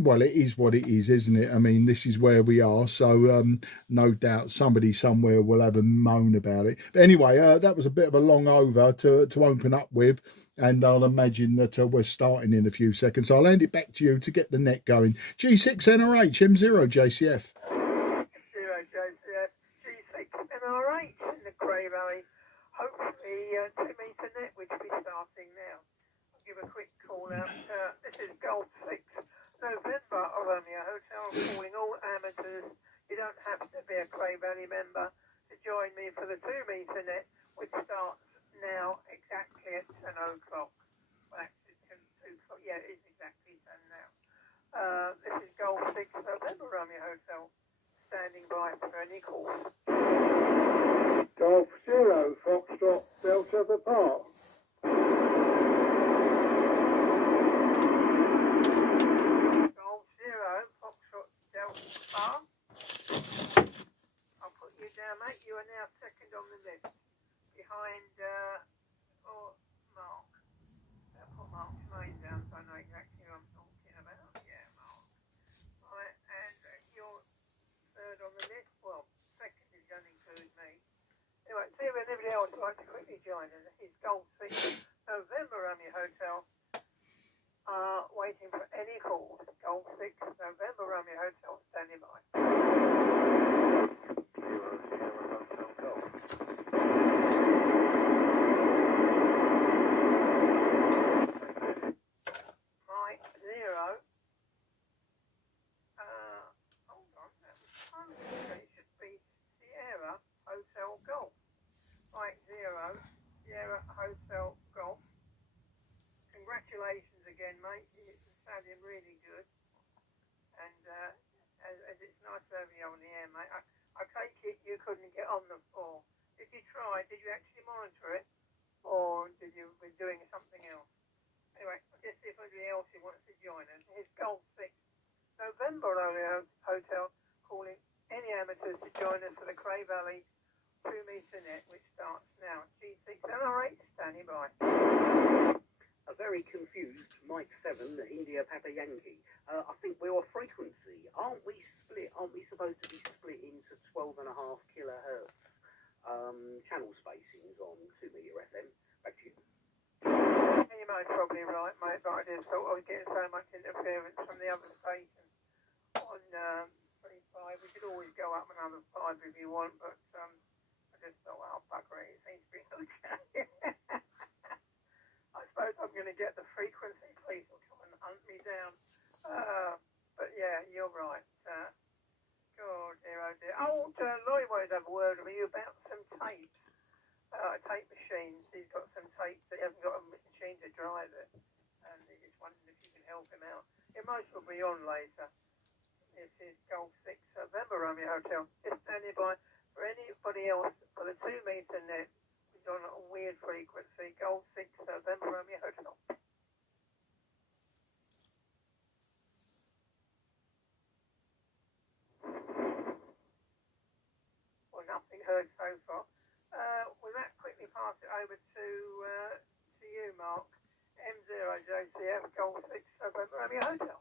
Well, it is what it is, isn't it? I mean, this is where we are, so no doubt somebody somewhere will have a moan about it. But anyway, that was a bit of a long over to open up with, and I'll imagine that we're starting in a few seconds. So I'll hand it back to you to get the net going. G6 NRH M0 JCF. M0 JCF G6 NRH in the Cray Valley. Hopefully 2 metre net, which will be starting now. I'll give a quick call out. This is Golf 6 November Romeo Hotel, calling all amateurs. You don't have to be a Cray Valley member to join me for the 2 metre net, which starts now exactly at 10 o'clock. Well, actually, 2 o'clock. Yeah, it is exactly 10 now. This is Golf 6 November Romeo Hotel, standing by for any calls. Golf 0 Foxtrot Delta Papa. I'll put you down, mate. You are now second on the list, behind Mark. I'll put Mark's name down so I know exactly who I'm talking about. Yeah, Mark. Right, and you're third on the list. Well, second is going to include me. Anyway, see if anybody else would like to quickly join us. It's Golf 6 November Romeo Hotel. Waiting for any calls. Golf 6 November Romeo Hotel, standing by. Mike 0. Hold on, that was close. It should be Sierra Hotel Golf. Mike 0, Sierra Hotel Golf. Congratulations again, mate. It's sounding really good. And as it's nice having you on the air, mate. I take it you couldn't get on the floor. Did you try? Did you actually monitor it? Or did you be doing something else? Anyway, let's see if anybody else who wants to join us. Here's Golf 6 November Romeo Hotel, calling any amateurs to join us for the Cray Valley 2 metre net, which starts now. G6 NR8, standing by. A very confused Mike 7, India Papa Yankee. I think we're off frequency. Aren't we split? Aren't we supposed to be split into 12.5 kilohertz channel spacings on 2 metre FM? Back to you. You might probably right, mate, but I just thought I was getting so much interference from the other station on 25. We could always go up another 5 if you want, but I just thought, well, bugger it, it seems to be okay. I suppose I'm going to get the frequency police will come and hunt me down. But yeah, you're right. God, dear, oh dear. Oh, Lloyd wanted to have a word with you about some tapes. Tape machines. He's got some tapes, but he hasn't got a machine to drive it. And he just wondered if you can help him out. It most will be on later. This is Golf 6 November Romeo Hotel. Just standing by for anybody else for the 2 metre net. On a weird frequency, Golf 6 November Romeo Hotel. Well, nothing heard so far. With that, quickly pass it over to you, Mark. M0 JCF Golf 6 November Romeo Hotel.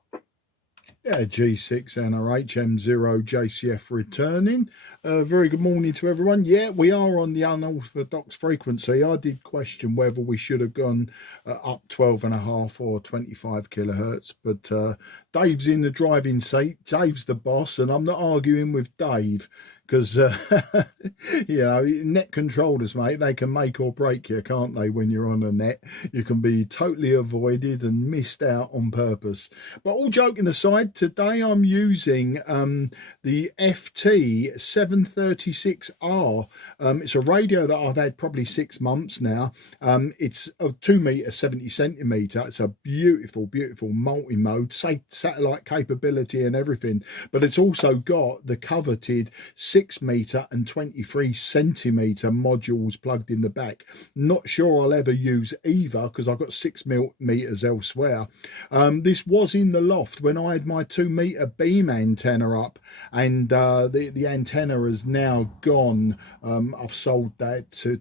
Yeah, G6 NRH M0 JCF returning. Very good morning to everyone. Yeah, we are on the unorthodox frequency. I did question whether we should have gone up 12.5 or 25 kilohertz, but Dave's in the driving seat. Dave's the boss, and I'm not arguing with Dave. Because, you know, net controllers, mate, they can make or break you, can't they, when you're on a net? You can be totally avoided and missed out on purpose. But all joking aside, today I'm using the FT-736R. It's a radio that I've had probably 6 months now. It's a 2 metre 70 centimetre. It's a beautiful, beautiful multi-mode, satellite capability and everything. But it's also got the coveted 6 metre and 23 centimetre modules plugged in the back. Not sure I'll ever use either because I've got 6 metres elsewhere. This was in the loft when I had my 2 metre beam antenna up, and the antenna has now gone. I've sold that to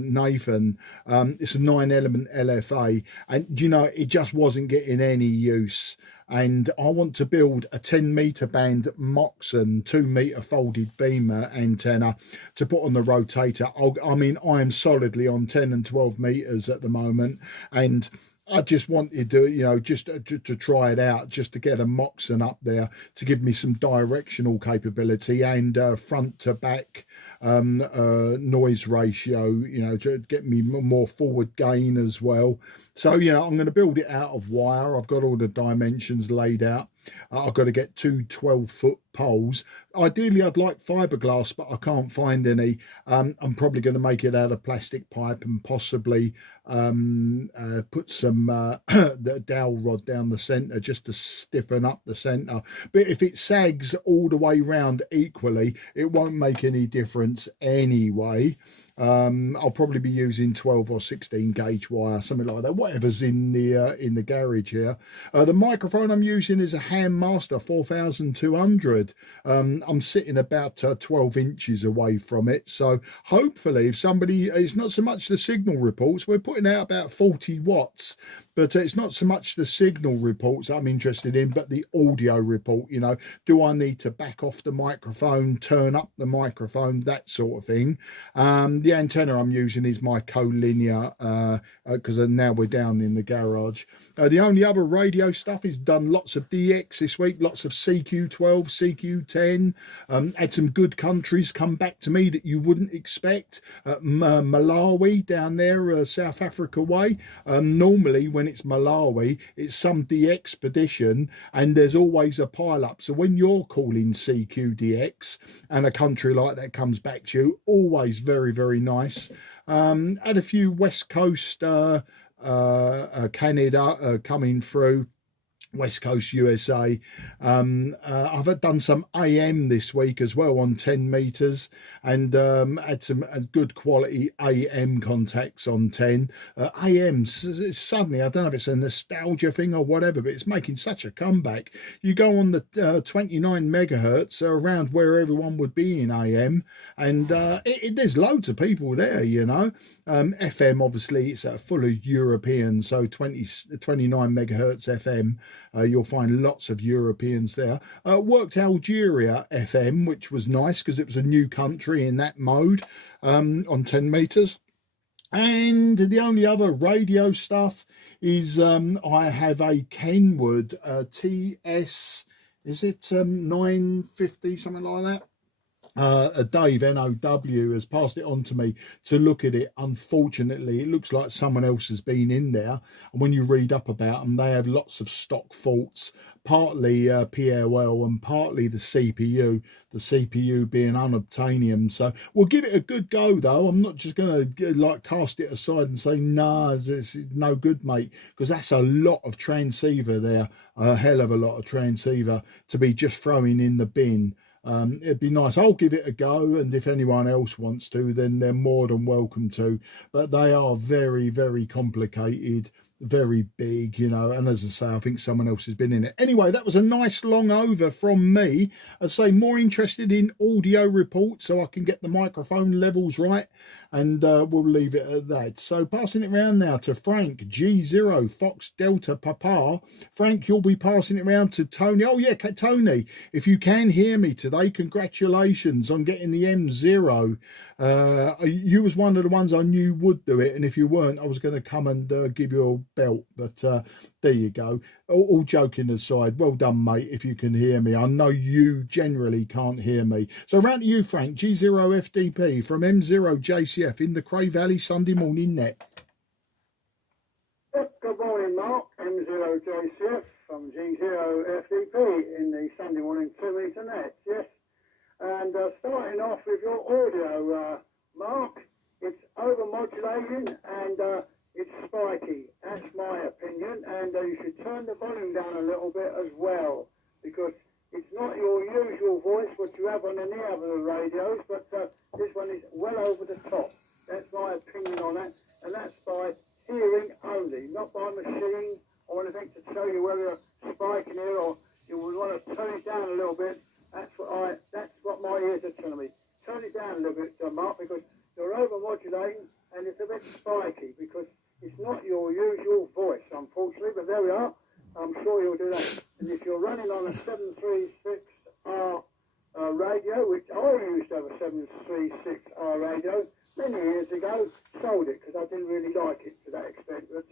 Nathan. It's a 9-element LFA, and you know, it just wasn't getting any use. and I want to build a 10-meter band Moxon 2-meter folded beam antenna to put on the rotator. I mean, I am solidly on 10 and 12 meters at the moment, and I just wanted to, you know, just to try it out, just to get a Moxon up there to give me some directional capability and front to back noise ratio, you know, to get me more forward gain as well. So, you know, I'm going to build it out of wire. I've got all the dimensions laid out. I've got to get two 12-foot poles. Ideally, I'd like fiberglass, but I can't find any. I'm probably going to make it out of plastic pipe and possibly put some the dowel rod down the centre just to stiffen up the centre. But if it sags all the way round equally, it won't make any difference anyway. I'll probably be using 12 or 16 gauge wire, something like that, whatever's in the garage here. The microphone I'm using is a Ham Master 4200. I'm sitting about 12 inches away from it, so hopefully if somebody, it's not so much the signal reports, we're putting out about 40 watts, but it's not so much the signal reports I'm interested in, but the audio report. You know, do I need to back off the microphone, turn up the microphone, that sort of thing. The antenna I'm using is my collinear, because now we're down in the garage. The only other radio stuff is done lots of DX this week, lots of CQ12, CQ10, had some good countries come back to me that you wouldn't expect. Malawi down there, South Africa way. Normally when it's Malawi, it's some DXpedition and there's always a pile up. So when you're calling CQDX and a country like that comes back to you, always very, very nice. Had a few West Coast Canada coming through. West Coast USA. I've done some AM this week as well on 10 meters, and had some good quality AM contacts on 10. AM suddenly, I don't know if it's a nostalgia thing or whatever, but it's making such a comeback. You go on the 29 megahertz around where everyone would be in AM, and there's loads of people there, you know. FM, obviously, it's full of Europeans, so 29 megahertz FM. You'll find lots of Europeans there. Worked Algeria FM, which was nice because it was a new country in that mode, on 10 meters. And the only other radio stuff is I have a Kenwood TS, is it 950, something like that? Dave NOW has passed it on to me to look at it. Unfortunately, it looks like someone else has been in there, and when you read up about them, they have lots of stock faults, partly PLL and partly the CPU being unobtainium. So we'll give it a good go though. I'm not just gonna like cast it aside and say nah, this is no good, mate, because that's a lot of transceiver there, a hell of a lot of transceiver to be just throwing in the bin. It'd be nice. I'll give it a go, and if anyone else wants to, then they're more than welcome to. But they are very, very complicated, very big, you know, and as I say, I think someone else has been in it. Anyway, that was a nice long over from me. I'd say more interested in audio reports so I can get the microphone levels right, and we'll leave it at that. So passing it around now to Frank, G0 Fox Delta Papa. Frank, you'll be passing it around to Tony. Oh yeah, Tony, if you can hear me today, congratulations on getting the M0. You was one of the ones I knew would do it, and if you weren't, I was going to come and give you a belt, but there you go. All joking aside, well done, mate, if you can hear me. I know you generally can't hear me. So round to you, Frank, G0 FDP from M0 JCF in the Cray Valley Sunday morning net. Good morning, Mark. M0 JCF from G0 FDP in the Sunday morning 2 meter net. Yes. And starting off with your audio, Mark, it's overmodulating and it's spiky. That's my opinion. And you should turn the volume down a little bit as well, because it's not your usual voice what you have on any other radios, but this one is well over the top. That's my opinion on that, and that's by hearing only, not by machine or anything to show you whether you're spiking here or you would want to turn it down a little bit. That's what my ears are telling me. Turn it down a little bit, Mark, because you're overmodulating and it's a bit spiky because it's not your usual voice, unfortunately. But there we are. I'm sure you'll do that And if you're running on a 736R radio, which I used to have a 736R radio many years ago, sold it because I didn't really like it to that extent. But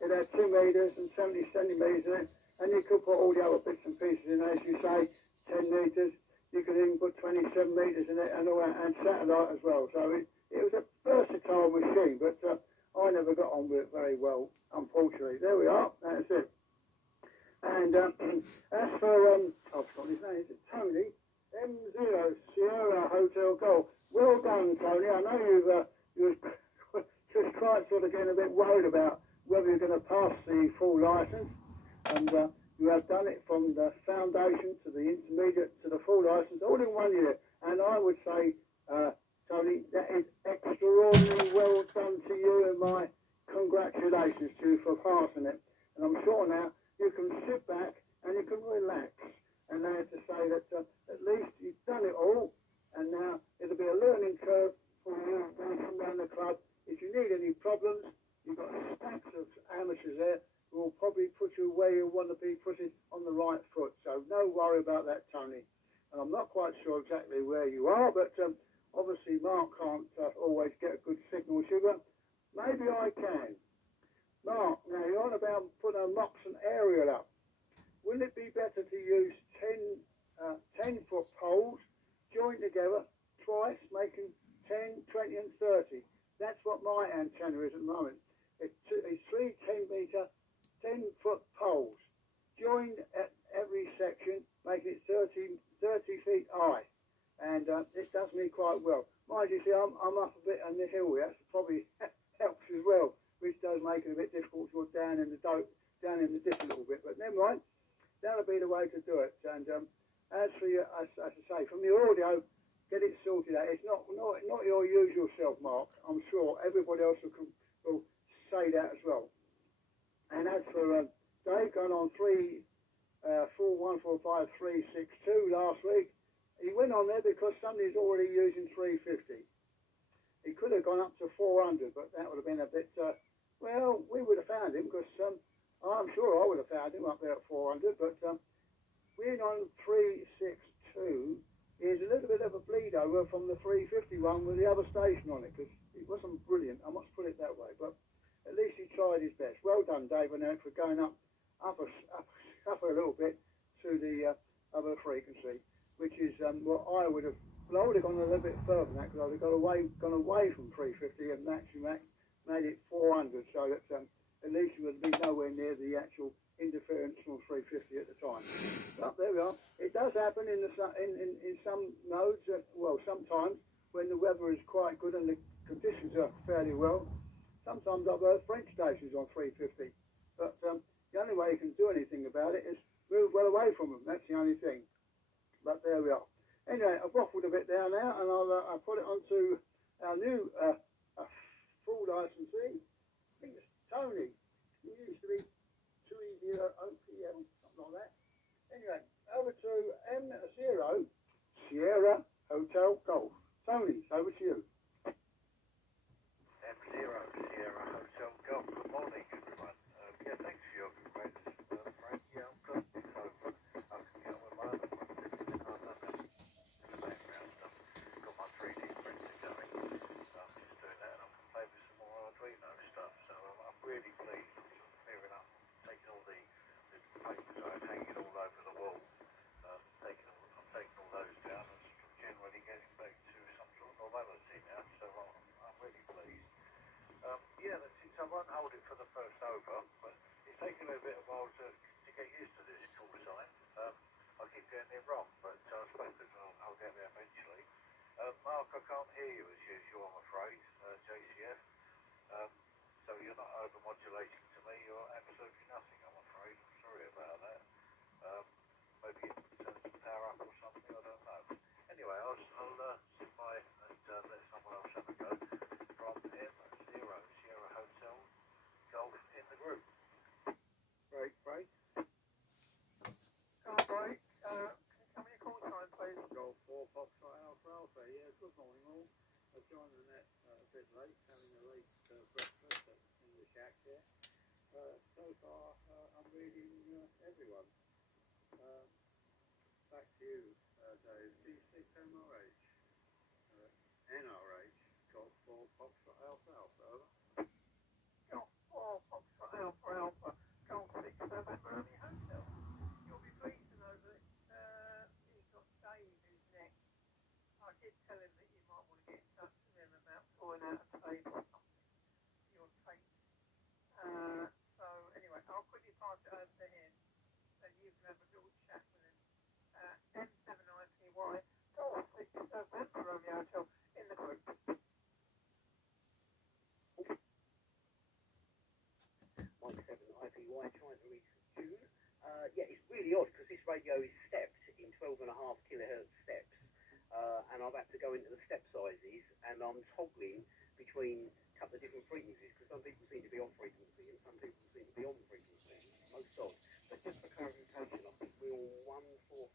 it had 2 metres and 70 centimetres in it, and you could put all the other bits and pieces in, as you say, 10 metres. You could even put 27 metres in it and all that, and satellite as well. So it was a versatile machine, but I never got on with it very well, unfortunately. There we are, that's it. And as for, I've forgotten his name, is it Tony? M0 Sierra Hotel Golf. Well done, Tony. I know you was just quite sort of getting a bit worried about whether you're going to pass the full licence, and you have done it from the foundation to the intermediate to the full licence, all in 1 year. And I would say, Tony, that is extraordinarily well done to you, and my congratulations to you for passing it. And I'm sure now you can sit back and you can relax. And I have to say that at least you've done it all, and now it'll be a learning curve for you when you come down the club. If you need any problems, you've got stacks of amateurs there who will probably put you where you want to be put it on the right foot. So no worry about that, Tony. And I'm not quite sure exactly where you are, but obviously Mark can't always get a good signal, sugar. Maybe I can. Mark, now you're on about putting a Moxon aerial up. Wouldn't it be better to use 10-foot poles joined together twice, making 10, 20 and 30? That's what my antenna is at the moment. It's 3 10-metre, 10-foot poles joined at every section, making it 30 feet high. And it does me quite well. Mind you, see, I'm up a bit on the hill here, so probably helps as well, which does make it a bit difficult to go down in the dip a little bit. But never mind. That'll be the way to do it. And as for you, as I say, from the audio, get it sorted out. It's not your usual self, Mark. I'm sure everybody else will say that as well. And as for Dave, going on 4145362 last week, he went on there because somebody's already using 350. He could have gone up to 400, but that would have been a bit. Well, we would have found him because. I'm sure I would have found him up there at 400, but being on 362 is a little bit of a bleed over from the 351 with the other station on it, because it wasn't brilliant, I must put it that way, but at least he tried his best. Well done, Dave, and for going up a little bit to the other frequency, which is what I would have. Well, I would have gone a little bit further than that, because I would have gone away from 350 and actually made it 400, so that at least you would be nowhere near the actual interference from 350 at the time. But there we are. It does happen in some nodes, well, sometimes when the weather is quite good and the conditions are fairly well. Sometimes I've heard French stations on 350, but the only way you can do anything about it is move well away from them. That's the only thing. But there we are. Anyway, I've waffled a bit there now, and I'll put it onto our new full licensee. I think it's Tony. He used to be 2E0 OPM, something like that. Anyway, over to M0 Sierra Hotel Golf. Tony, over to you. M0 Sierra Hotel Golf. Good morning, everyone. Yeah, thanks for your comments, Frank. Yeah, I'm glad it's over. I can get on with my other projects. I've done that in the background stuff. Got my 3D printer going. So I'm just doing that, and I can play with some more Arduino stuff. So I'm really pleased. I'm sort of clearing up, taking all the papers I had hanging all over the wall. I'm taking all those down and generally getting back to some sort of normality now. So I'm really pleased. Yeah, that's it. So I won't hold it for the first over, but it's taken a bit of a while to get used to this call sign. I keep getting it wrong, but I suppose I'll get there eventually. Mark, I can't hear you as usual, I'm afraid, JCF. So you're not overmodulating to me, you're absolutely nothing, I'm afraid. I'm sorry about that. Maybe you turn some power up or something, I don't know. Anyway, I'll sit by and let someone else have a go from M0 Sierra Hotel Golf in the group. Great. you, Dave. G6MRH, NRH, Golf 4 Foxtrot Alpha Alpha, over. Golf 4 Foxtrot Alpha Alpha, Golf 6 November Romeo Hotel. You'll be pleased to know that you've got Dave who's next. I did tell him that you might want to get in touch with him about pulling out a tape or something for your tape. So anyway, I'll quickly pass it over to him so you can have a little chat with him. M7IPY, Golf 6 November Romeo Hotel in the group. Mike 7 IPY trying to reach June. Yeah, it's really odd because this radio is stepped in 12.5 kilohertz steps, and I've had to go into the step sizes, and I'm toggling between a couple of different frequencies because some people seem to be off frequency and some people seem to be on frequency. Most odd. But just for clarification, I think we're on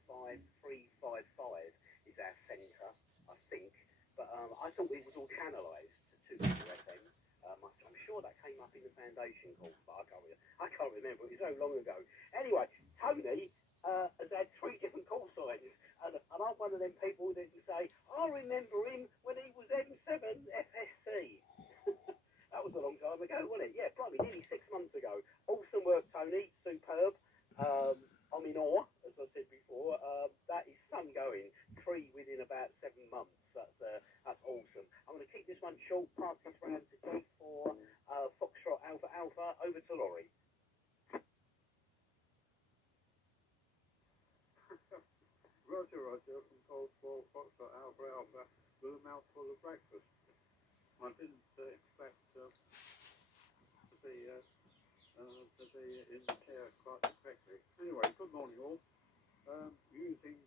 145355 is our centre, I think. But I thought it was all channelized to 2 FM. I'm sure that came up in the foundation course, but I can't remember. It was so long ago. Anyway, Tony has had 3 different call signs, and I'm one of them people that can say, I remember him when he was M7 FSC. That was a long time ago, wasn't it? Yeah, probably nearly 6 months ago. Awesome work, Tony. Superb. I'm in awe, as I said before. That is sun going. 3 within about 7 months. That's awesome. I'm going to keep this one short. Pass this round to Jake for Foxtrot Alpha Alpha. Over to Laurie. Roger, Roger, from Golf 4 Foxtrot Alpha Alpha, with a mouthful of breakfast. I didn't expect to be in the chair quite so quickly. Anyway, good morning all. Using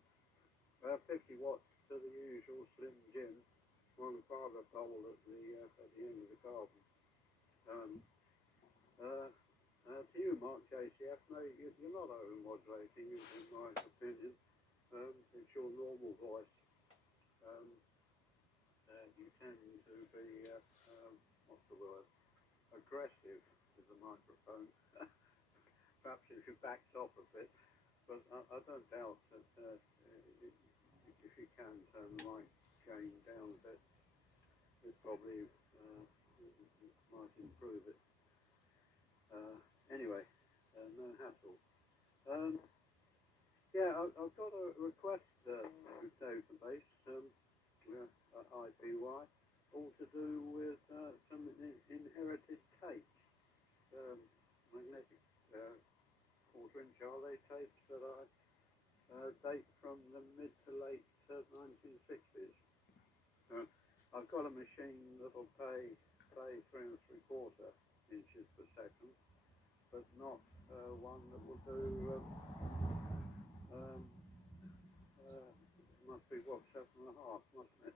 50 watts to the usual Slim Jim, 1 fibre pole at the end of the garden. To you, Mark JCF, no, you're not over-modulating, in my opinion. It's your normal voice. You tend to be, what's the word, aggressive with the microphone. Perhaps if you backed off a bit, but I don't doubt that if you can turn the mic gain down a bit, it probably might improve it. Anyway, no hassle. Yeah, I've got a request database, IPY, all to do with some inherited tapes, magnetic quarter-inch RLA tapes that I date from the mid to late 1960s. I've got a machine that'll play 3 3/4 inches per second, but not one that will do. Must be what, 7.5, mustn't it?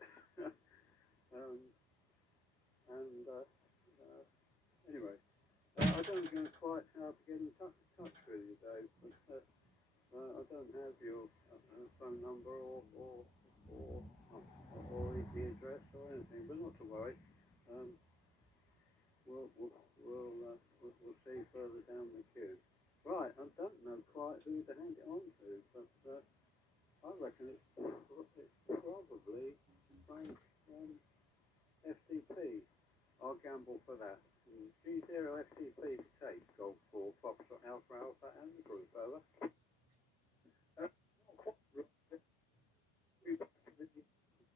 Anyway, I don't know quite how to get in touch with you, Dave, but I don't have your phone number or the address or anything, but not to worry. We'll see further down the queue. Right, I don't know quite who to hand it on to, but I reckon it's probably Frank FTP. I'll gamble for that. G0 FTP to take Golf 4 Foxtrot Alpha Alpha and the group, over.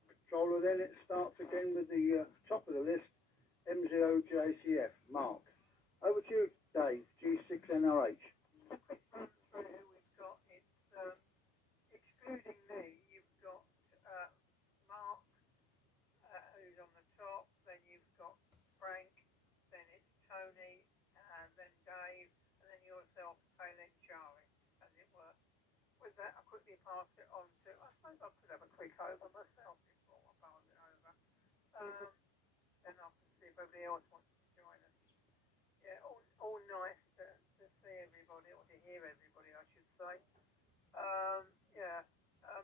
Controller, then it starts again with the top of the list, M0JCF, Mark. Over to you, Dave, G6NRH. We've got excluding me, you've got Mark, who's on the top, then you've got Frank, then it's Tony, and then Dave, and then yourself, and then Charlie, as it were. With that, I'll quickly pass it on to, I suppose I could have a quick over myself before I pass it over. Then I can see if everybody else wants to join us. Yeah, all nice to see everybody, or to hear everybody, I should say.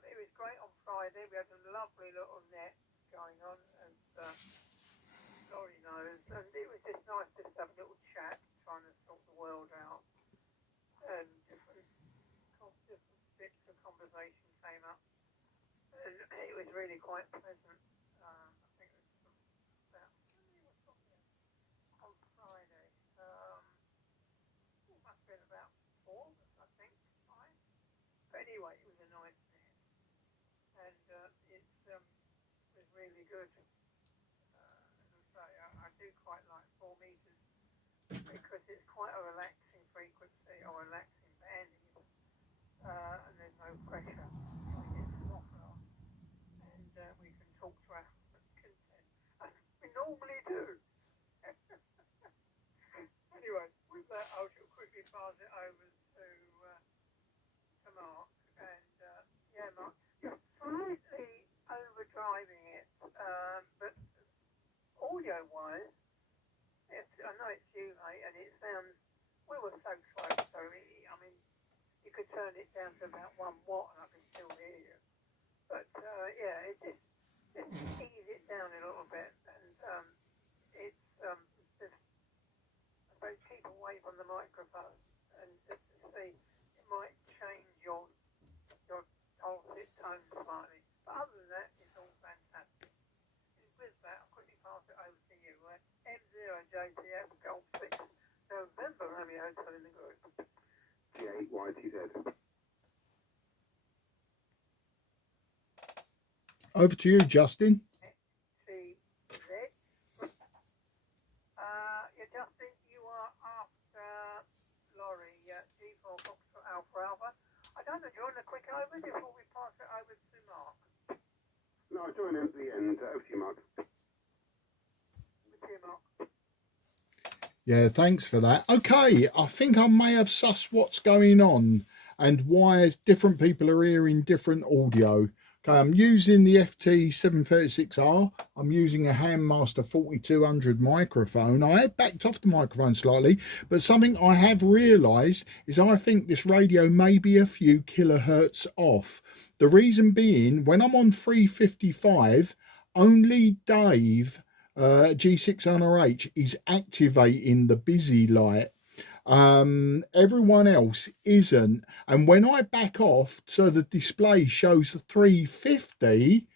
It was great on Friday. We had a lovely little net going on, as Laurie knows, and it was just nice just to have a little chat, trying to sort the world out, and different bits of conversation came up. really quite pleasant. I think it was about on Friday. It must have been about 4, I think, 5. But anyway, it was a nice day, and it was really good. As I say, I do quite like 4 meters because it's quite a relaxing frequency or relaxing banding, and there's no pressure. We get soft off, and we can talk to our content as we normally do. Anyway, with that, I'll just quickly pass it over to Mark. And yeah, Mark, you're slightly overdriving it, but audio-wise, I know it's you, mate, and it sounds. We were so close, so I mean, you could turn it down to about 1 watt, and I can still hear you. But yeah, just ease it down a little bit, and it's just, I suppose, keep away from the microphone, and just to see, it might change your dulcet tone slightly. But other than that, it's all fantastic. And with that, I'll quickly pass it over to you. M0JCF Golf 6 November Romeo in the group. T8YTZ. Over to you, Justin. TZ. Yeah, Justin, you are after Laurie, G4 Foxtrot Alpha Alpha. I don't know, do you want a quick over before we pass it over to Mark? No, I'll join in at the end. Over to you, Mark. Over to you, Mark. Yeah, thanks for that. Okay, I think I may have sussed what's going on and why different people are hearing different audio. Okay, I'm using the FT-736R. I'm using a Handmaster 4200 microphone. I had backed off the microphone slightly, but something I have realised is I think this radio may be a few kilohertz off. The reason being, when I'm on 355, only Dave G6RH is activating the busy light. Everyone else isn't, and when I back off so the display shows the 350,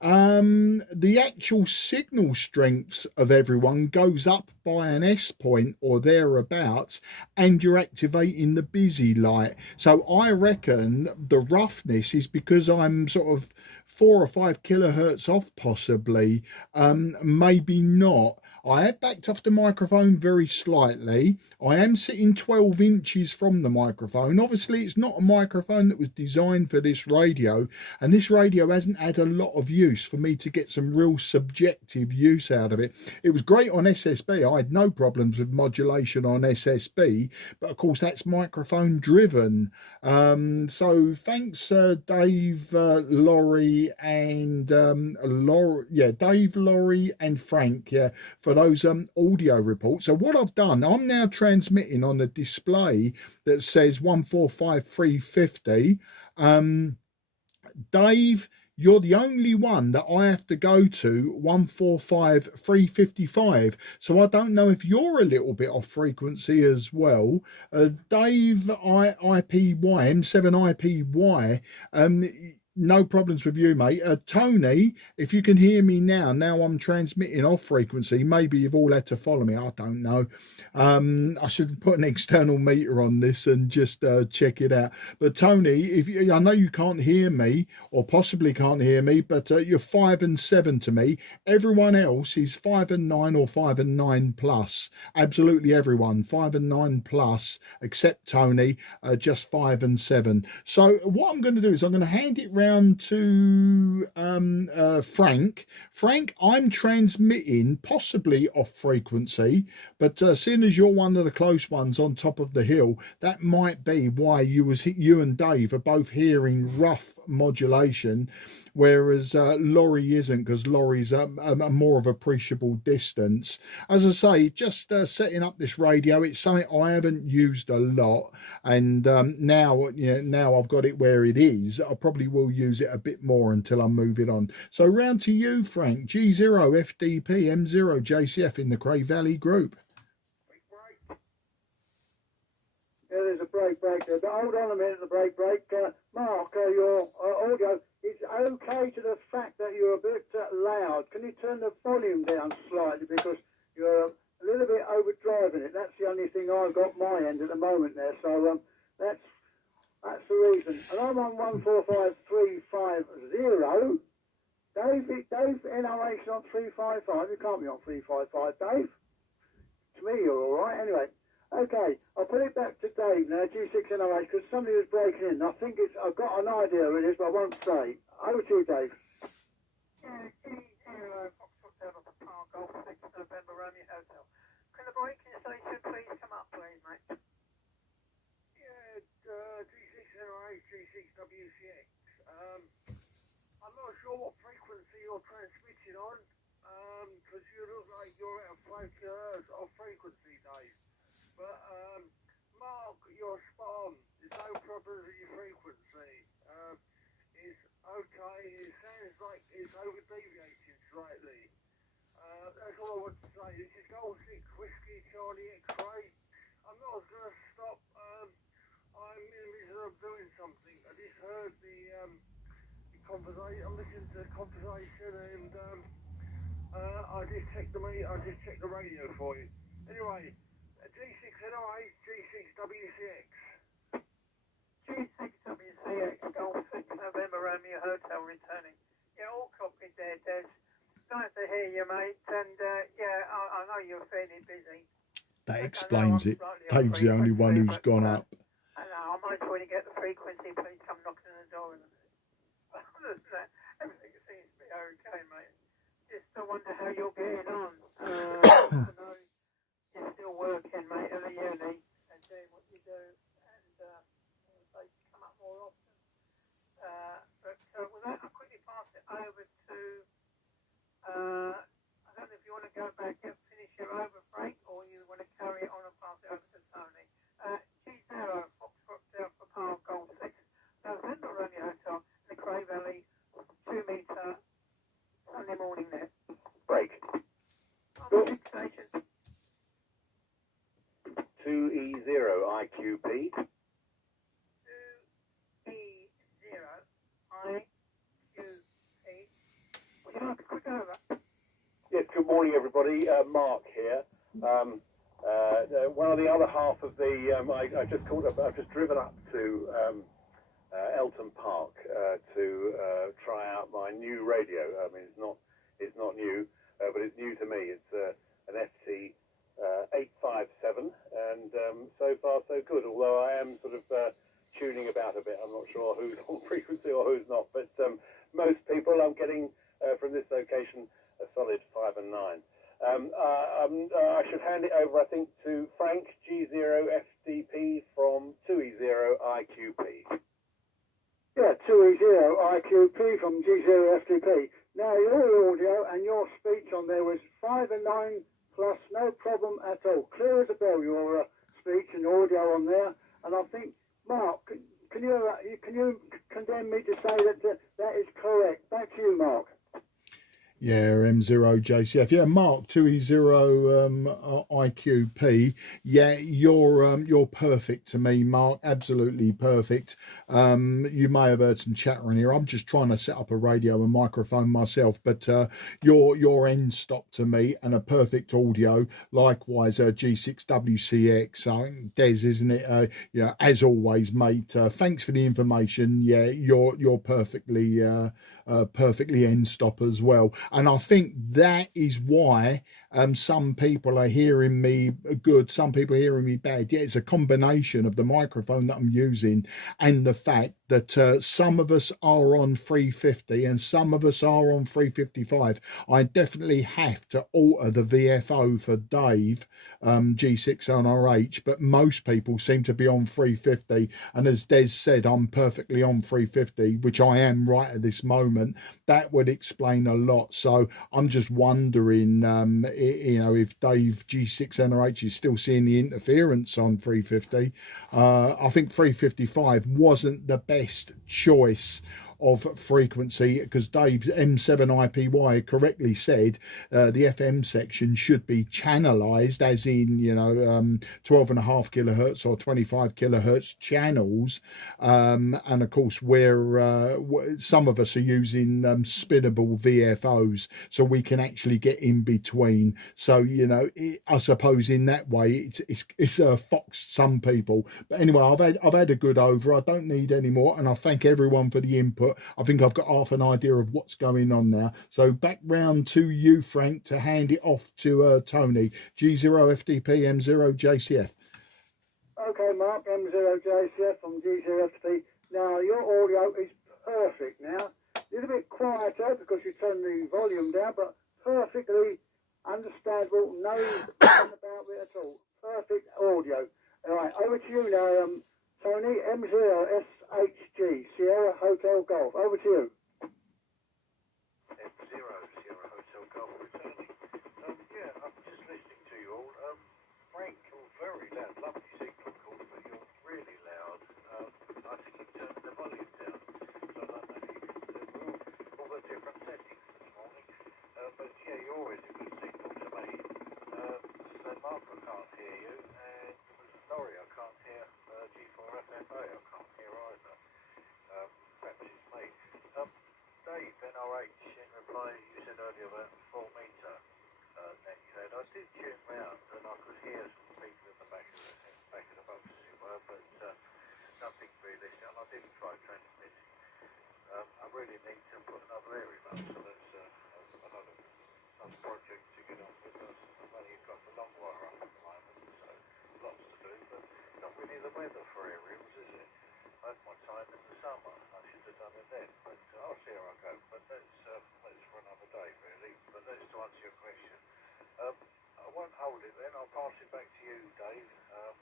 the actual signal strengths of everyone goes up by an S point or thereabouts, and you're activating the busy light. So I reckon the roughness is because I'm sort of 4 or 5 kilohertz off, possibly, maybe not. I have backed off the microphone very slightly. I am sitting 12 inches from the microphone. Obviously, it's not a microphone that was designed for this radio, and this radio hasn't had a lot of use for me to get some real subjective use out of it. It was great on SSB. I had no problems with modulation on SSB, but of course, that's microphone driven. So thanks, Dave, Laurie, and Dave, Laurie, and Frank, for those audio reports. So what I've done, I'm now transmitting on a display that says 145.350. Dave, you're the only one that I have to go to 145.355. So I don't know if you're a little bit off frequency as well. Dave, IPY, M7IPY, no problems with you, mate. Tony, if you can hear me now I'm transmitting off frequency. Maybe you've all had to follow me. I don't know. I should put an external meter on this and just check it out. But Tony, I know you can't hear me or possibly can't hear me, but you're 5 and 7 to me. Everyone else is 5 and 9 or 5 and 9 plus. Absolutely everyone, 5 and 9 plus, except Tony, just 5 and 7. So what I'm going to do is I'm going to hand it round to Frank. Frank, I'm transmitting possibly off frequency, but seeing as you're one of the close ones on top of the hill, that might be why you and Dave are both hearing rough modulation, whereas Laurie isn't, because Laurie's a more of appreciable distance. As I say, just setting up this radio, it's something I haven't used a lot, and now I've got it where it is. I probably will use it a bit more until I move it on. So round to you, Frank. G0 FDP M0 JCF in the Cray Valley group. Yeah, there's a break there. But hold on a minute, the break. Mark, your audio is okay to the fact that you're a bit loud? Can you turn the volume down slightly because you're a little bit overdriving it? That's the only thing I've got my end at the moment there. So that's the reason. And I'm on 145350. Dave NRH on 355. You can't be on 355, Dave. To me, you're all right. Anyway, okay. I'll put it back to Dave now, G6 NRH, because somebody was breaking in. I think I've got an idea of it is, but I won't say. Over to you, Dave. Yeah, Foxtrot Delta Papa Golf 6 November Romeo Hotel. Can the braking station please come up, please, mate? Yeah, G6 NRH, G6 WCX. I'm not sure what frequency you're transmitting on, because you look like you're at a 5 kHz off frequency, Dave. But, Mark, you're spot on. There's no problems with your frequency. It's okay. It sounds like it's over-deviating slightly. That's all I want to say. This is Golf 6 Whiskey Charlie X-Ray. I'm not going to stop. I'm in the middle of doing something. I just heard the conversation. I'm listening to the conversation, and I just checked the radio for you. Anyway, G6 NRH, G6 WCX. G6 WCX Golf 6 November Romeo Hotel returning. Yeah, all copied there, Des. Nice to hear you, mate. And yeah, I know you're fairly busy. That explains it. Dave's the only one who's gone up. I know, I might when you get the frequency, please come knocking on the door. Other than that, everything seems to be okay, mate. Just I wonder how you're getting on. I know you're still working, mate, at the uni and doing what you do, and they come up more often. But with that, I'll quickly pass it over to. I don't know if you want to go back and finish it over, Frank, or you want to carry it on and pass it over to Tony. G0 Foxtrot Delta Papa Golf 6 November Romeo Hotel in the Cray Valley, 2 metre Sunday morning there. Break. On the 6 station. 2E0 IQP. 2E0 IQP. Would you like a quick over? Yes, good morning, everybody. Mark here. One of the other half of the, I've just driven up to Elton Park to try out my new radio. I mean, it's not new, but it's new to me. It's an FT-857, and so far so good. Although I am sort of tuning about a bit. I'm not sure who's on frequency or who's not, but most people I'm getting from this location a solid 5 and 9. I should hand it over, I think, to Frank, G0 FDP from 2E0 IQP. Yeah, 2E0 IQP from G0 FTP. Now, your audio and your speech on there was 5 and 9 plus, no problem at all. Clear as a bell, your speech and audio on there. And I think, Mark, can you condemn me to say that that is correct? Back to you, Mark. Yeah, M0 JCF. Yeah, Mark 2E0 IQP. Yeah, you're perfect to me, Mark. Absolutely perfect. You may have heard some chatter in here. I'm just trying to set up a radio and microphone myself, but your end stop to me and a perfect audio. Likewise, G6 WCX. Des, isn't it? Yeah, as always, mate. Thanks for the information. Yeah, you're perfectly end stop as well. And I think that is why some people are hearing me good, some people are hearing me bad. Yeah, it's a combination of the microphone that I'm using and the fact that some of us are on 350 and some of us are on 355. I definitely have to alter the VFO for Dave, G6 NRH, but most people seem to be on 350. And as Des said, I'm perfectly on 350, which I am right at this moment. That would explain a lot. So I'm just wondering, if Dave G6 NRH is still seeing the interference on 350. I think 355 wasn't the best choice of frequency, because Dave's M7IPY correctly said the FM section should be channelized, as in, 12.5 kilohertz or 25 kilohertz channels. And of course, some of us are using spinnable VFOs, so we can actually get in between. So, I suppose in that way it's foxed some people. But anyway, I've had a good over. I don't need any more, and I thank everyone for the input. I think I've got half an idea of what's going on now. So back round to you, Frank, to hand it off to Tony. G0FDP M0JCF. Okay, Mark, M0JCF from G0FT. Now, your audio is perfect now. A little bit quieter because you turned the volume down, but perfectly understandable. No nothing about it at all. Perfect audio. All right, over to you now, Tony. M0SHG, Sierra Hotel Golf. Over to you. F0 Sierra Hotel Golf returning. Yeah, I'm just listening to you all. Frank, you're very loud. Lovely signal, of course, but you're really loud. I think you've turned the volume down. So I don't know if you can do all the different settings this morning. But yeah, you're always a good signal to me. So Mark, I can't hear you, and sorry, I can't hear G4S FA. I can't hear either. Perhaps it's me. Dave, NRH, in reply, you said earlier about 4 metre net you had. I did tune round and I could hear some people in the back of the box, as it were, but nothing realistic. And I didn't try transmitting. I really need to put another area up, so that's another project to get on with. I've only got the long wire up at the moment, so lots to do, but not really the weather for aerials, is it? I had my time in the summer. I should have done it then, but I'll see how I go. But that's for another day, really. But that's to answer your question. I won't hold it then. I'll pass it back to you, Dave.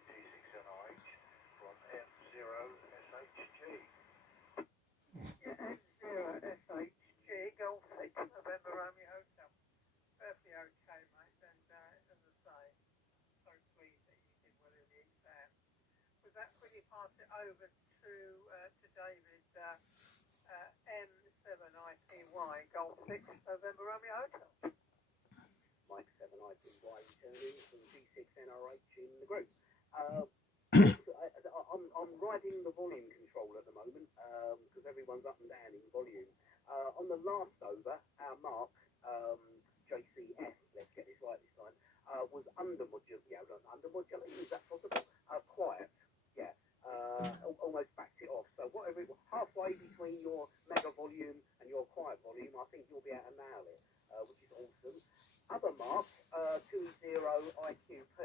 G6NRH from M0SHG. Yeah, M0SHG, Golf 6, November Romeo Hotel. Perfectly okay, mate. And as I say, so pleased that you did well in the exam. With that, will you pass it over to David, M7IPY, Golf 6, November Romeo Hotel. Mike 7IPY returning from G6NRH in the group. I'm riding the volume control at the moment because everyone's up and down in volume. On the last over, our mark, JCS, let's get this right this time, was under-modulated. Is that possible? Quiet, yeah. Almost backed it off. So whatever it was, halfway between your mega volume and your quiet volume, I think you'll be able to nail it, which is awesome. Other mark, 20IQP,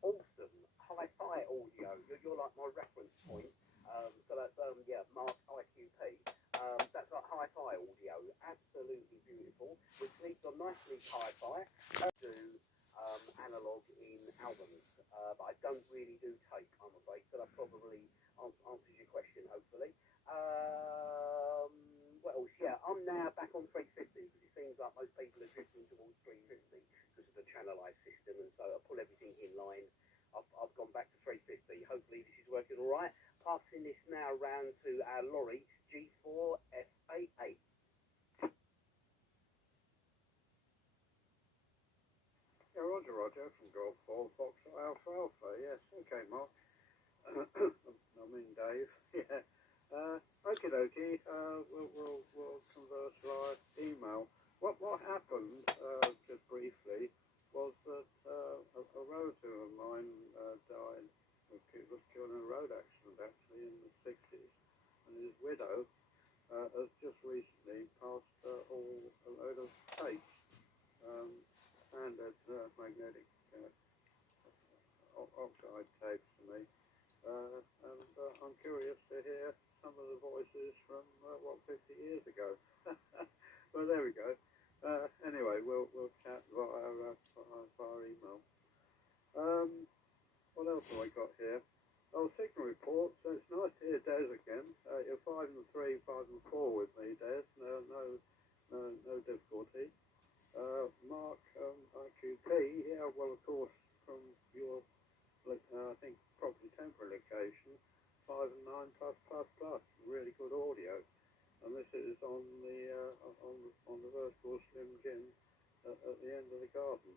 awesome. Hi-fi audio. You're like my reference point. So that's Mark IQP. That's like hi-fi audio. Absolutely beautiful. Which leads on nicely hi-fi. Do analog in albums, but I don't really do tape, I'm afraid. So that probably answers your question, hopefully. What else? Yeah, I'm now back on 350 because it seems like most people are drifting towards 350 because of the channelized system, and so I pull everything in line. I've gone back to 350. Hopefully this is working all right. Passing this now round to our lorry, G4FA8. Yeah, Roger from Golf 4, Fox Alpha. Yes, okay, Mark. I mean Dave. Yeah. Okie dokie. We'll converse via email. What happened, just briefly, was that a relative of mine died. Was killed in a road accident actually in the 60s, and his widow has just recently passed a load of tapes, standard magnetic oxide tapes to me, and I'm curious to hear some of the voices from 50 years ago. Well, there we go. Anyway, we'll chat via email. What else have I got here? Oh, signal reports. So it's nice to hear Des again. You're 5 and 3, 5 and 4 with me, Des. No difficulty. Mark IQP. Yeah, well, of course, from your I think probably temporary location, 5 and 9 plus. Really good audio. and this is on the vertical slim gin at the end of the garden.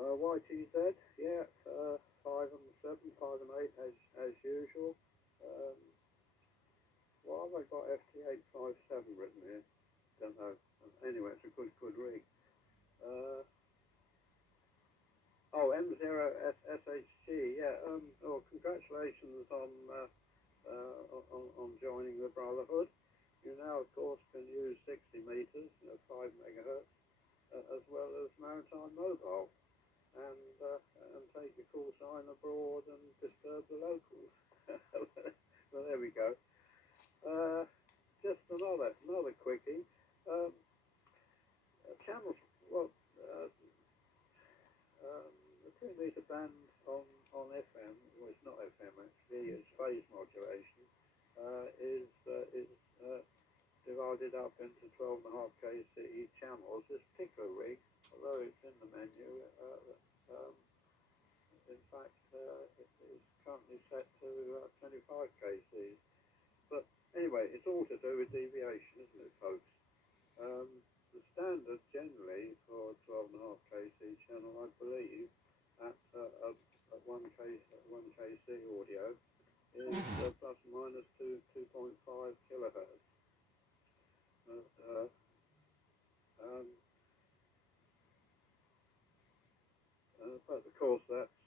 YTZ, yeah, 5 and 7, 5 and 8 as usual. Why have I got FT-857 written here? Don't know. Anyway, it's a good rig. M0SHG, yeah. Congratulations on joining the Brotherhood. You now, of course, can use 60 meters, 5 megahertz, as well as maritime mobile, and take your call sign abroad and disturb the locals. Well, there we go. Just another quickie. Channels. Well, the 2 meter band on FM. Well, it's not FM actually. It's phase modulation. Is divided up into 12.5 kc channels. This particular rig, although it's in the menu, in fact, it is currently set to 25 kc. But anyway, it's all to do with deviation, isn't it, folks? The standard generally for 12.5 kc channel, I believe, at 1 kc audio is plus or minus 2.5 kilohertz. But of course that's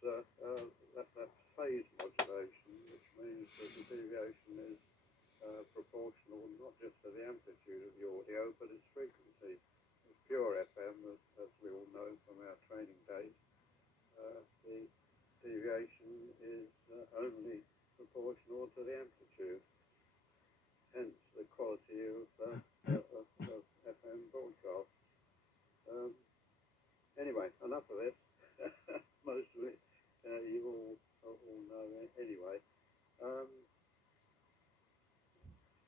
phase modulation, which means that the deviation is proportional not just to the amplitude of the audio, but its frequency. With pure FM, as we all know from our training days, the deviation is only proportional to the amplitude. Hence the quality of FM broadcast. Anyway, enough of this. Most of it you all know anyway.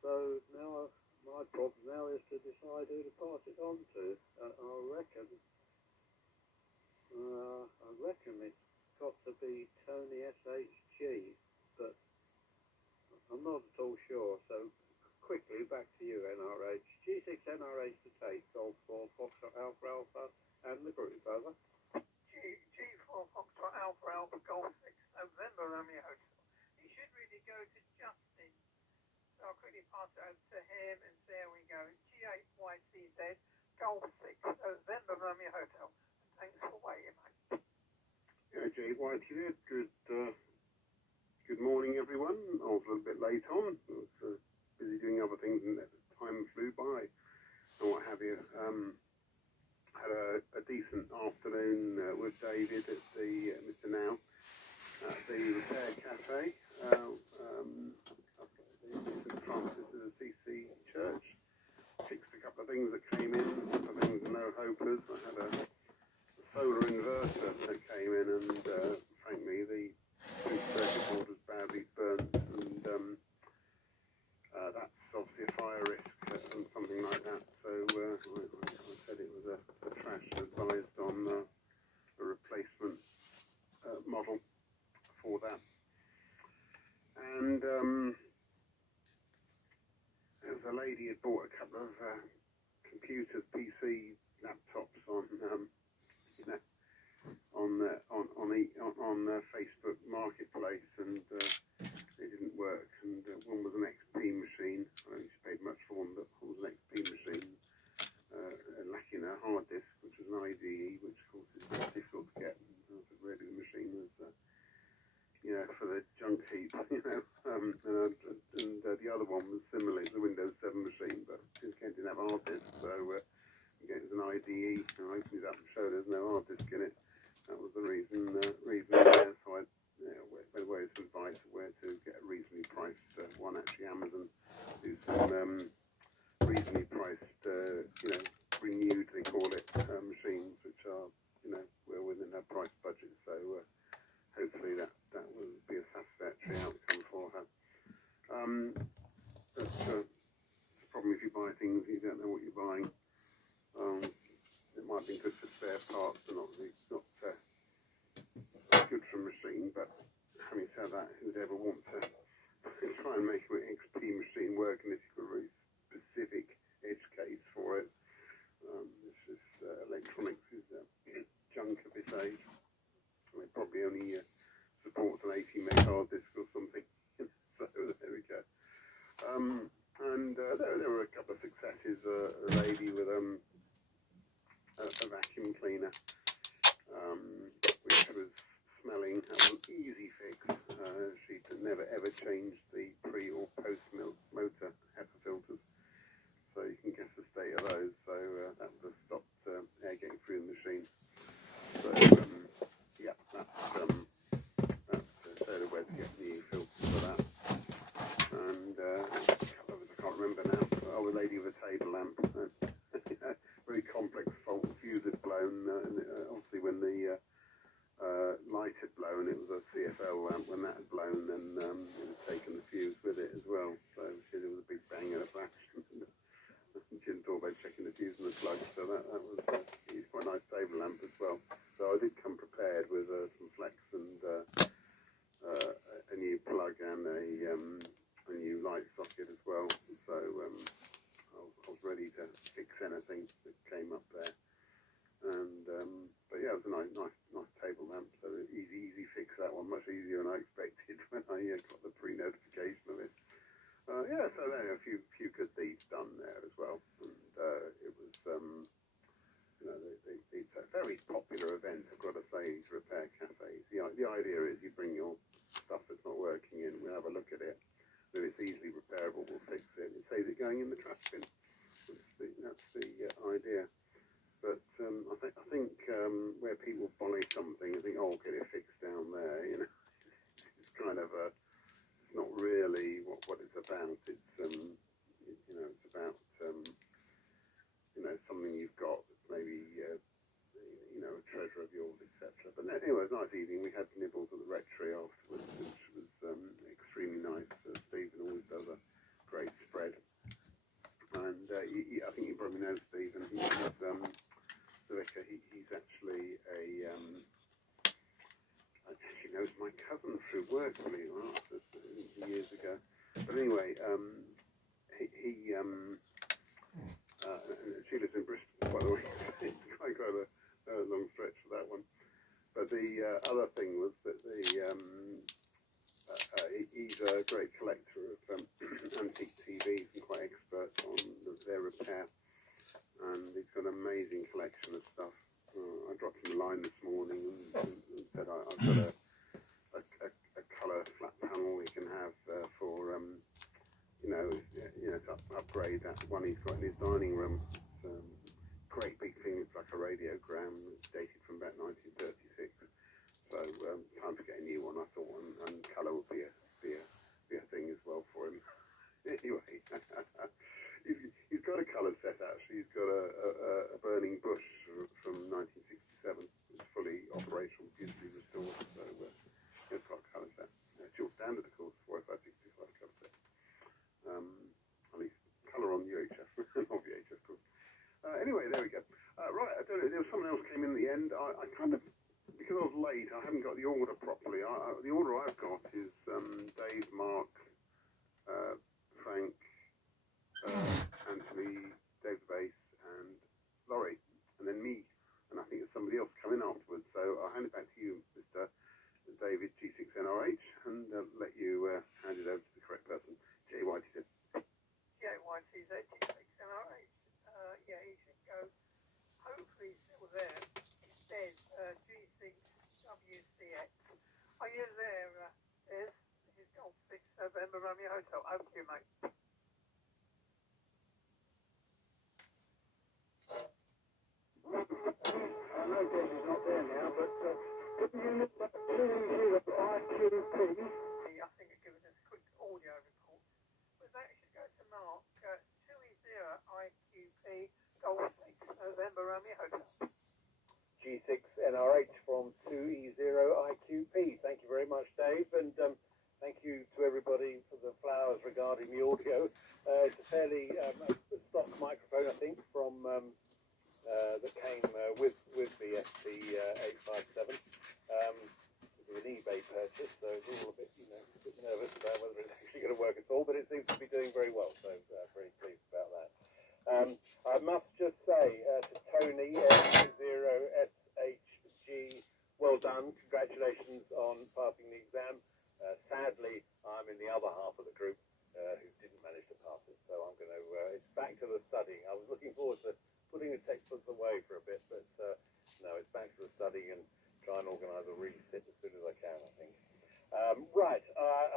So now my problem now is to decide who to pass it on to. I reckon it's got to be Tony SHG, but I'm not at all sure. So quickly back to you, NRH. G6 NRH to take, Golf 4, Foxtrot Alpha Alpha, and the group, over. G4 Foxtrot Alpha Alpha Golf 6 November Romeo Hotel. He should really go to Justin. So I'll quickly pass it over to him, and there we go. G8YTZ Golf 6 November Romeo Hotel. And thanks for waiting, mate. Yeah, G8YTZ, good morning, everyone. I was a little bit late on. I was busy doing other things, and time flew by and what have you. Had a decent afternoon with David at the Mr. Now at the Repair Cafe. St. Francis of the CC Church. Fixed a couple of things that came in, a couple of things no hopers. I had a solar inverter that came in, and frankly the circuit board was badly burnt, and that's obviously a fire risk and something like that. So I said it was a trash, advised on a replacement model for that. And there was a lady had bought a couple of computers, PC, laptops on Facebook Marketplace, and they didn't work. And one was an XP machine. I don't think she paid much for one, but one was an XP machine, lacking a hard disk, which was an IDE, which of course is difficult to get. And really, the machine was, for the junk heap, and the other one was similarly the Windows 7 machine, but it didn't have a hard disk, so again, it was an IDE, and I opened it up and showed there's no hard disk in it. That was the reason there. So I went away with some advice of where to get a reasonably priced one. Actually, Amazon do some reasonably priced, renewed, they call it, machines, which are, well within her price budget. So hopefully that will be a satisfactory outcome for her. But the problem if you buy things you don't know what you're buying. It might be good for spare parts, but not good for a machine. But having said that, who'd ever want to change the pre or post motor HEPA filters, so you can guess the state of those. So that would have stopped air getting through the machine. So yeah, that's showed where to get the filters for that. And I can't remember now. Oh, a lady with a table lamp. Very complex fault. Fuse had blown. Obviously, when the light had blown, it was a CFL lamp. When that had blown, then it had taken the fuse with it as well. So there was a big bang and a flash. She didn't talk about checking the fuse and the plug. So that was it's quite a nice table lamp as well. So I did come prepared with some flex and a new plug and a new light socket as well. So I was ready to fix anything that came up there. And but yeah, it was a nice table lamp. So easy fix that one, much easier than I expected when I got the pre-notification of it. Yeah, so there are a few good deeds done there as well. And it was it's a very popular event, I've got to say, these repair cafes. The idea is you bring your stuff that's not working in, we'll have a look at it. If it's easily repairable, we'll fix it. It saves it going in the trash bin. That's the idea. But I think where people buy something and think, oh, I'll get it fixed down there, it's kind of it's not really what it's about. It's it's about something you've got that's maybe a treasure of yours, etc. But anyway, it was nice evening. We had nibbles at the rectory afterwards, which was extremely nice. Stephen always does a great spread, and I think you probably know Stephen. He's the vicar. He's actually he knows my cousin through work, believe it or not, years ago. But anyway, she lives in Bristol, by the way. It's quite a long stretch for that one. But the other thing was that he's a great collector of antique TVs and quite expert on their repair. And he's got an amazing collection of stuff. I dropped him a line this morning and said I've got a colour flat panel we can have for to upgrade that one he's got in his dining room. It's great big thing. It's like a radiogram. It's dated from about 1936. So time to get a new one, I thought, and colour would be a thing as well for him. Anyway, he's got a colour set actually. He's got a burning bush from 1967. It's fully operational, beautifully restored. So it's got a colour set. Dual standard, of course, 4565 colour set. At least colour on UHF, not VHF, of course. Anyway, there we go. Right, I don't know. There was someone else came in at the end. I kind of, because I was late, I haven't got the order properly. The order I've got is Dave, Mark, Frank, Anthony, Dave Bass, and Laurie, and then me. And I think there's somebody else coming afterwards. So I'll hand it back to you, Mr. David G6NRH, and let you hand it over to the correct person. JYTZ. JYTZ G6NRH. Yeah, he should go. Hopefully he's still there. It says G6WCX. Are you there, Des? This is Golf 6 November Romeo Hotel. Over to you, mate. I know Des is not there now, but couldn't you look at 20 IQP? I think it gives us a quick audio report. But that should go to Mark. 2E0 IQP Golf 6 November Romeo Hotel. G6NRH from 2E0IQP. Thank you very much, Dave, and thank you to everybody for the flowers regarding the audio. It's a fairly stock microphone, I think, from that came with the FT-857. It was an eBay purchase, so it's all a bit, a bit nervous about whether it's actually going to work at all, but it seems to be doing very well, so very pleased about that. I must just say to Tony, 0SHG, well done. Congratulations on passing the exam. Sadly, I'm in the other half of the group who didn't manage to pass it, so I'm going to, it's back to the studying. I was looking forward to putting the textbooks away for a bit, but no, it's back to the studying and try and organise a resit as soon as I can, I think. Right,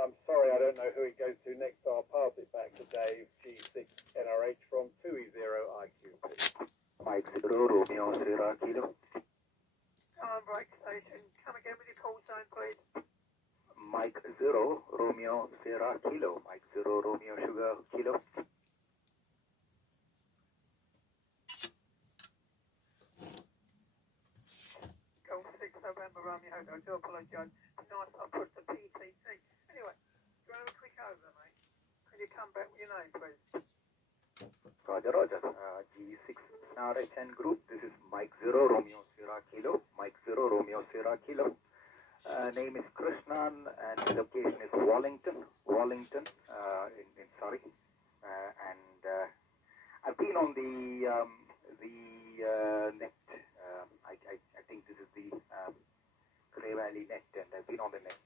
I'm sorry I don't know who it goes to next, so I'll pass it back to Dave, G6NRH from 2E0IQP. Mike 0 Romeo Sierra Kilo. Come on, break station. Come again with your call sign, please. Mike 0 Romeo Sierra Kilo. Mike 0 Romeo Sugar Kilo. Golf 6 November Romeo Hotel. I do apologise. Nice, I put the PTC. Anyway, do you have a quick over, mate? Could you come back with your name, please? Roger, Roger. G6 RH Group. This is Mike 0 Romeo Sierra Kilo. Mike 0 Romeo Sierra Kilo. Name is Krishnan and the location is Wallington, in Surrey. And I've been on the net. I think this is the Cray Valley net, and I've been on the net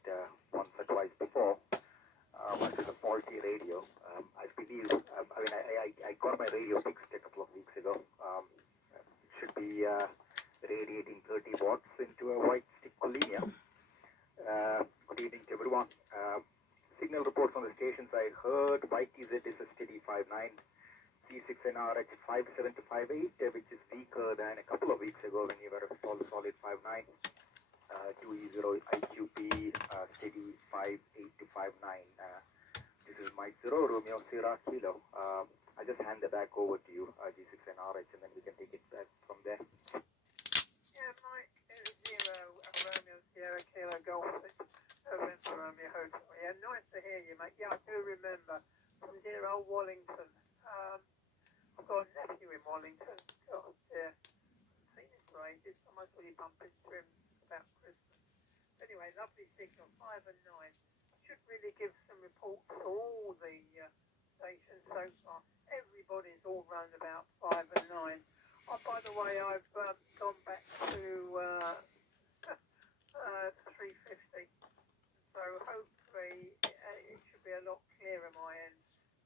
once or twice before. Once with a faulty radio. I believe. I got my radio fixed a couple of weeks ago. It should be radiating 30 watts into a white stick linear. Good evening to everyone. Signal reports on the stations I heard. YTZ is a steady 5.9. G6NRH 5.7 to 5.8, which is weaker than a couple of weeks ago when you were a solid 5.9. 2E0 IQP steady 5.8 to 5.9. This is Mike 0 Romeo Sierra Kilo. I just hand it back over to you, G6NRH, and then we can take it back from there. Yeah, Mike 0 Romeo Sierra Kilo Golf 6 November Romeo Hotel. Yeah, nice to hear you, mate. Yeah, I do remember from dear old Wallington. I've got a nephew in Wallington. God, yeah. I've seen him for ages. I might really bump into him about Christmas. Anyway, lovely signal, 5 and 9. Should really give some reports to all the stations so far. Everybody's all round about 5 and 9. Oh, by the way, I've gone back to 350. So hopefully it should be a lot clearer my end.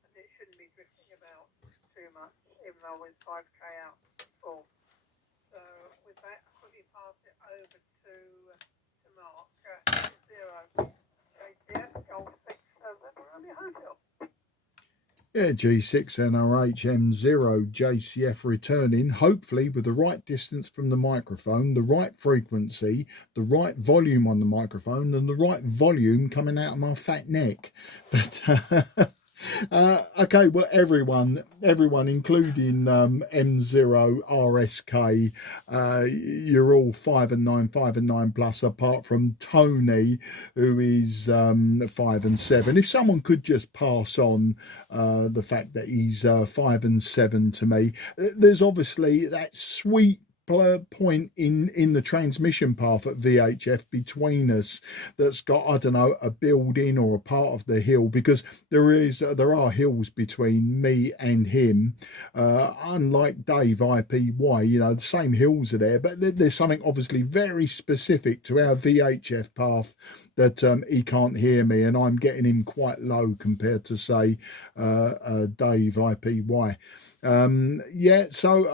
And it shouldn't be drifting about too much, even though I was 5k out before. So with that, I'll quickly pass it over to Mark. 0 JCF Golf 6 November Romeo Hotel. Yeah, G6 NRH M0 JCF returning, hopefully with the right distance from the microphone, the right frequency, the right volume on the microphone, and the right volume coming out of my fat neck. But okay, well, everyone, including M0 RSK, you're all 5 and 9 plus, apart from Tony, who is 5 and 7. If someone could just pass on the fact that he's 5 and 7 to me. There's obviously that sweet point in the transmission path at VHF between us that's got, I don't know, a building or a part of the hill, because there are hills between me and him, unlike Dave IPY, you know, the same hills are there, but there's something obviously very specific to our VHF path that he can't hear me, and I'm getting him quite low compared to, say, Dave IPY. Yeah, so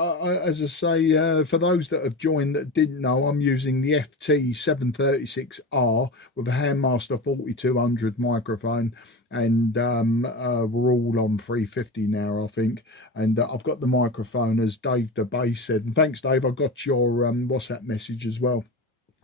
as I say, for those that have joined that didn't know, I'm using the FT-736R with a Handmaster 4200 microphone, and we're all on 350 now, I think, and I've got the microphone, as Dave the Bass said, and thanks Dave, I got your WhatsApp message as well.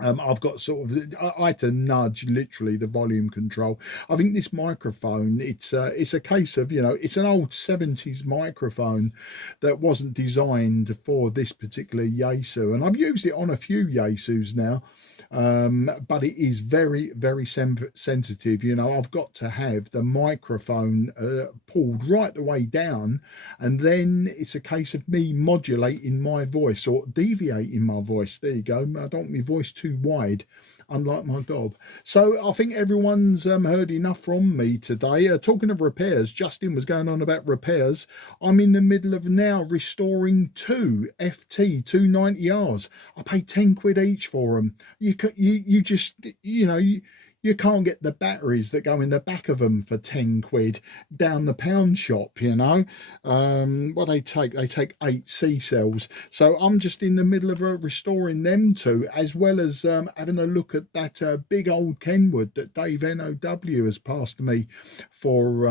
I've got sort of, I had to nudge literally the volume control. I think this microphone, it's a case of, you know, it's an old 70s microphone that wasn't designed for this particular Yaesu, and I've used it on a few Yaesus now, but it is very, very sensitive. You know, I've got to have the microphone pulled right the way down, and then it's a case of me modulating my voice or deviating my voice. There you go. I don't want my voice too wide, unlike my gob. So I think everyone's heard enough from me today. Talking of repairs, Justin was going on about repairs. I'm in the middle of now restoring 2 FT-290Rs. I paid 10 quid each for them. You just, you know, you can't get the batteries that go in the back of them for 10 quid down the pound shop, you know. What they take 8 C cells. So I'm just in the middle of restoring them two, as well as having a look at that big old Kenwood that Dave NOW has passed to me for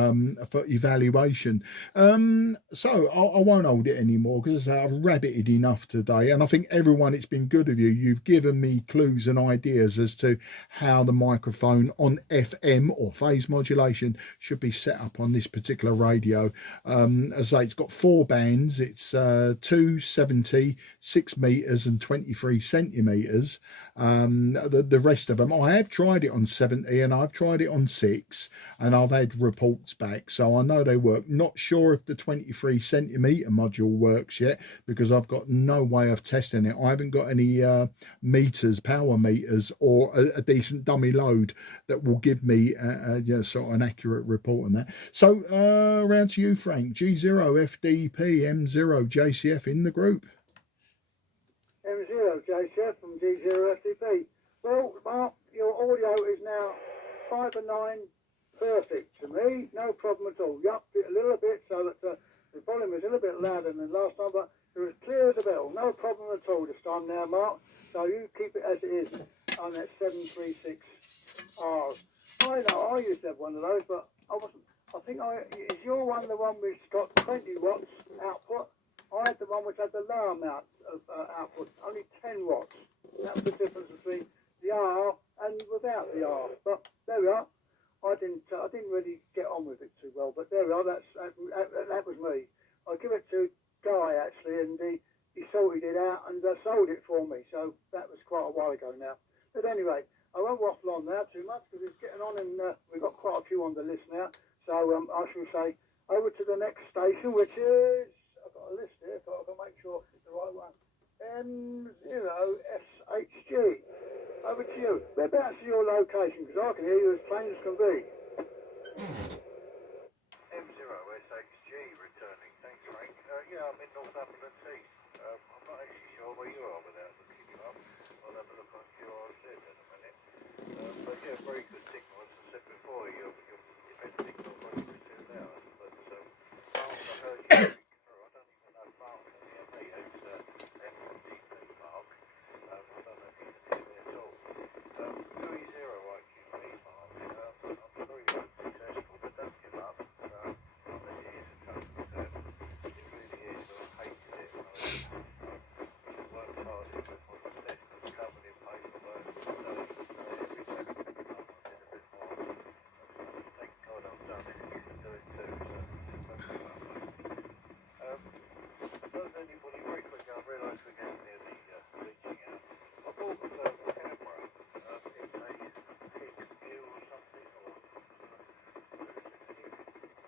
evaluation. So I won't hold it anymore, because I've rabbited enough today, and I think everyone, it's been good of you. You've given me clues and ideas as to how the microphone on FM or phase modulation should be set up on this particular radio. As I say, it's got 4 bands. It's 270, 6 meters and 23 centimeters. The rest of them, I have tried it on 70 and I've tried it on 6, and I've had reports back, so I know they work. Not sure if the 23 centimeter module works yet, because I've got no way of testing it. I haven't got any meters, power meters, or a decent dummy load that will give me sort of an accurate report on that. So around to you, Frank. G0 FDP M0 JCF in the group. M0 JCF from G0 FTP. Well, Mark, your audio is now 5 and 9 perfect to me, no problem at all. You upped it a little bit so that the volume is a little bit louder than last time, but you're as clear as a bell, no problem at all this time now, Mark. So you keep it as it is on that 736R. I know I used to have one of those, but I wasn't. I think is your one the one which got 20 watts output? I had the one which had the lower amount of output, only 10 watts. That was the difference between the R and without the R. But there we are. I didn't really get on with it too well, but there we are. That was me. I give it to Guy actually, and he sorted it out and sold it for me. So that was quite a while ago now. But anyway, I won't waffle on now too much, because it's getting on, and we've got quite a few on the list now. So I shall say over to the next station, which is, I've got a list here, so I've got to make sure it's the right one. M0SHG. Over to you. Whereabouts is your location? Because I can hear you as plain as can be. M0SHG returning. Thanks, Frank. Yeah, I'm in Northumberland East. I'm not actually sure where you are without looking you up. I'll have a look on QRZ in a minute. But yeah, very good signal. As I said before, your best signal very good too now. But Mark, I heard you speak through. I don't even know Mark can hear me. It's MDP Mark. I don't know if you can hear me at all. 30 IQB, Mark. I'm very unsuccessful, but don't give up. It is a tough return. It really is. I hated it. I worked hard in it on the desk and covered in paperwork. Every day I did a bit more. Thank God I've done it. You can do it too. So don't give up, mate. Does anybody, very quickly, I realise we're getting near the reaching out. I bought a camera. It's a Pixview or something, or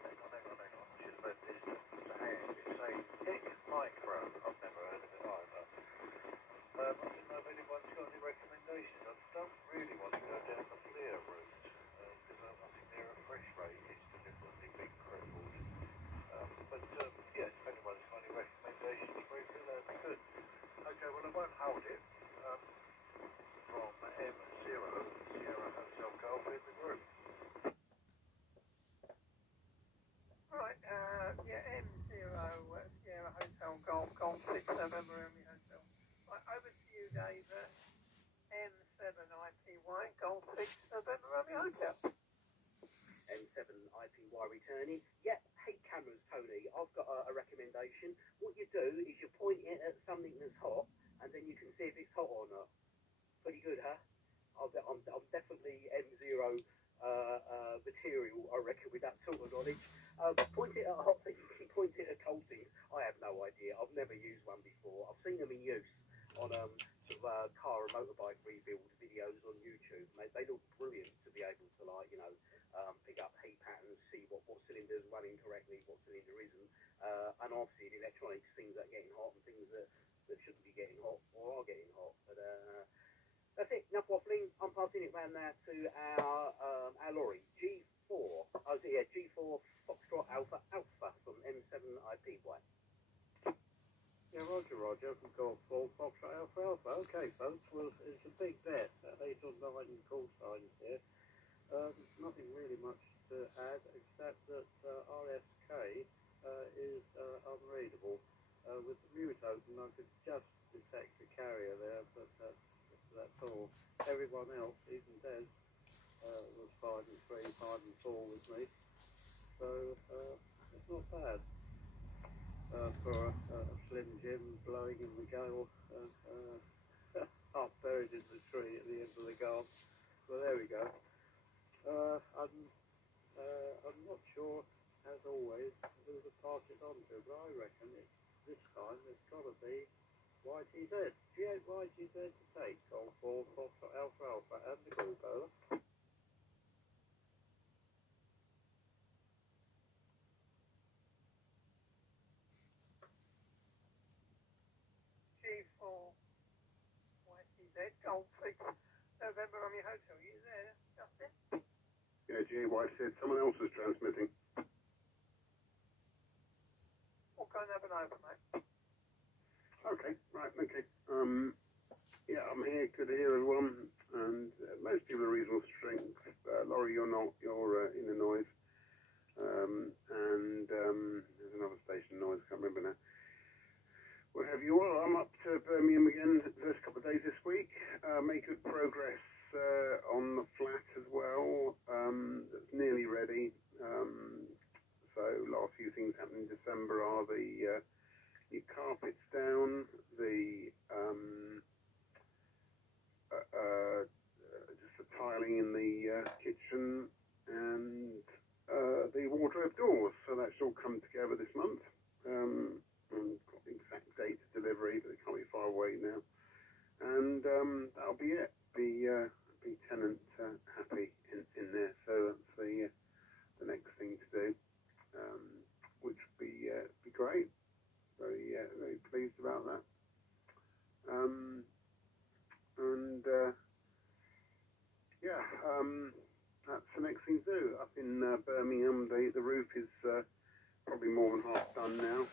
hang on. I should have had this to hand. It's a X Micro. I've never heard of it either. I don't know if anyone's got any recommendations. I don't really want to go down the FLIR route, because I think their refresh rate is deliberately being crippled. But yeah, if anyone's got any recommendations, briefly, that'd be good. Okay, well I won't hold it. From M0 Sierra Hotel Golf in the group. Right, yeah, M0 Sierra Hotel Golf 6 November Romeo Hotel. Right, over to you, Dave. M7 IPY Golf 6 November Romeo Hotel. M7 IPY returning. Yeah, hey cameras, Tony. I've got a recommendation. What you do is you point it at something that's hot, and then you can see if it's hot or not. Pretty good, huh? I'm definitely M0 material, I reckon, with that sort of knowledge. Point it at hot things, point it at cold things. I have no idea. I've never used one before. I've seen them in use on car and motorbike rebuild videos on YouTube. They look brilliant to be able to, like, you know, pick up heat patterns, see what cylinder's running correctly, what cylinder isn't, and obviously in electronics, things that are getting hot and things that shouldn't be getting hot or are getting hot. But that's it. Enough waffling. I'm passing it round now to our lorry G4. G4 Foxtrot Alpha from M7 IPY. Yeah, Roger from Golf 4 Foxtrot Alpha. Okay, folks, well, it's a big bet. 8 or 9 call signs here. Nothing really much to add except that RSK is unreadable. With the mute open, I could just detect the carrier there, but that's all. Everyone else, even Des, was 5 and 3, 5 and 4 with me. So it's not bad for a Slim Jim blowing in the gale, half buried in the tree at the end of the gale. Well, there we go. I'm not sure, as always, who to pass it on to, but I reckon this time it's got to be YTZ. G8 YTZ to take on 4 Foxtrot Alpha Alpha and the group over. G4 YTZ, Gold 6 November Romeo Hotel. You there, Justin? Yeah, GY said someone else is transmitting. We'll go and have an over, mate. Okay, right, okay. Yeah, I'm here, good to hear everyone, and most people are reasonable strength. Laurie, you're not, you're in the noise. And there's another station noise, I can't remember now. What have you all? I'm up to Birmingham again the first couple of days this week. Made good progress on the flat as well. That's nearly ready. So last few things happened in December are the new carpets down, the just the tiling in the kitchen, and the wardrobe doors. So that should all come together this month. And got the exact date of delivery, but it can't be far away now. And that'll be it. Be tenant happy in there. So that's the next thing to do, which would be great. Very pleased about that. That's the next thing to do. Up in Birmingham, the roof is probably more than half done now.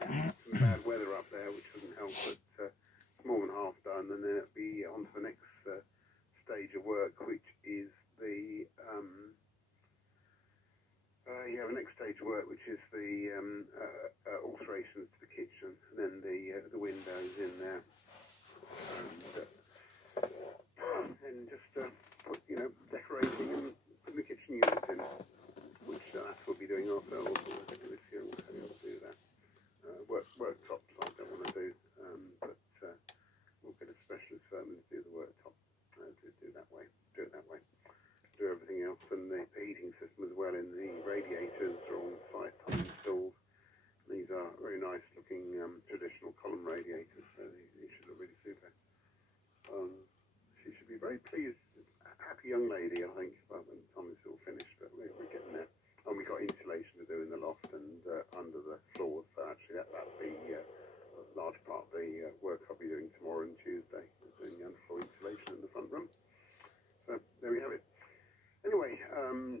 Some bad weather up there, which doesn't help, but it's more than half done, and then it'll be on to the next stage of work, which is the the next stage of work, which is the alterations to the kitchen, and then the windows in there, and just put decorating and putting the kitchen units in, which that's what we'll be doing ourselves. This year we'll be able to do that. Worktops I don't want to do, but we'll get a specialist firm to do the worktop. Do it that way. Do everything else, and the heating system as well. In the radiators are on site installed. These are very nice looking traditional column radiators, so they should look really super. She should be very pleased. Happy young lady, I think, by the time it's all finished, but we're getting there. And we got insulation to do in the loft and under the floors, so actually that'll be a large part of the work I'll be doing tomorrow and Tuesday, doing the underfloor insulation in the front room. So there we have it. Anyway, I'll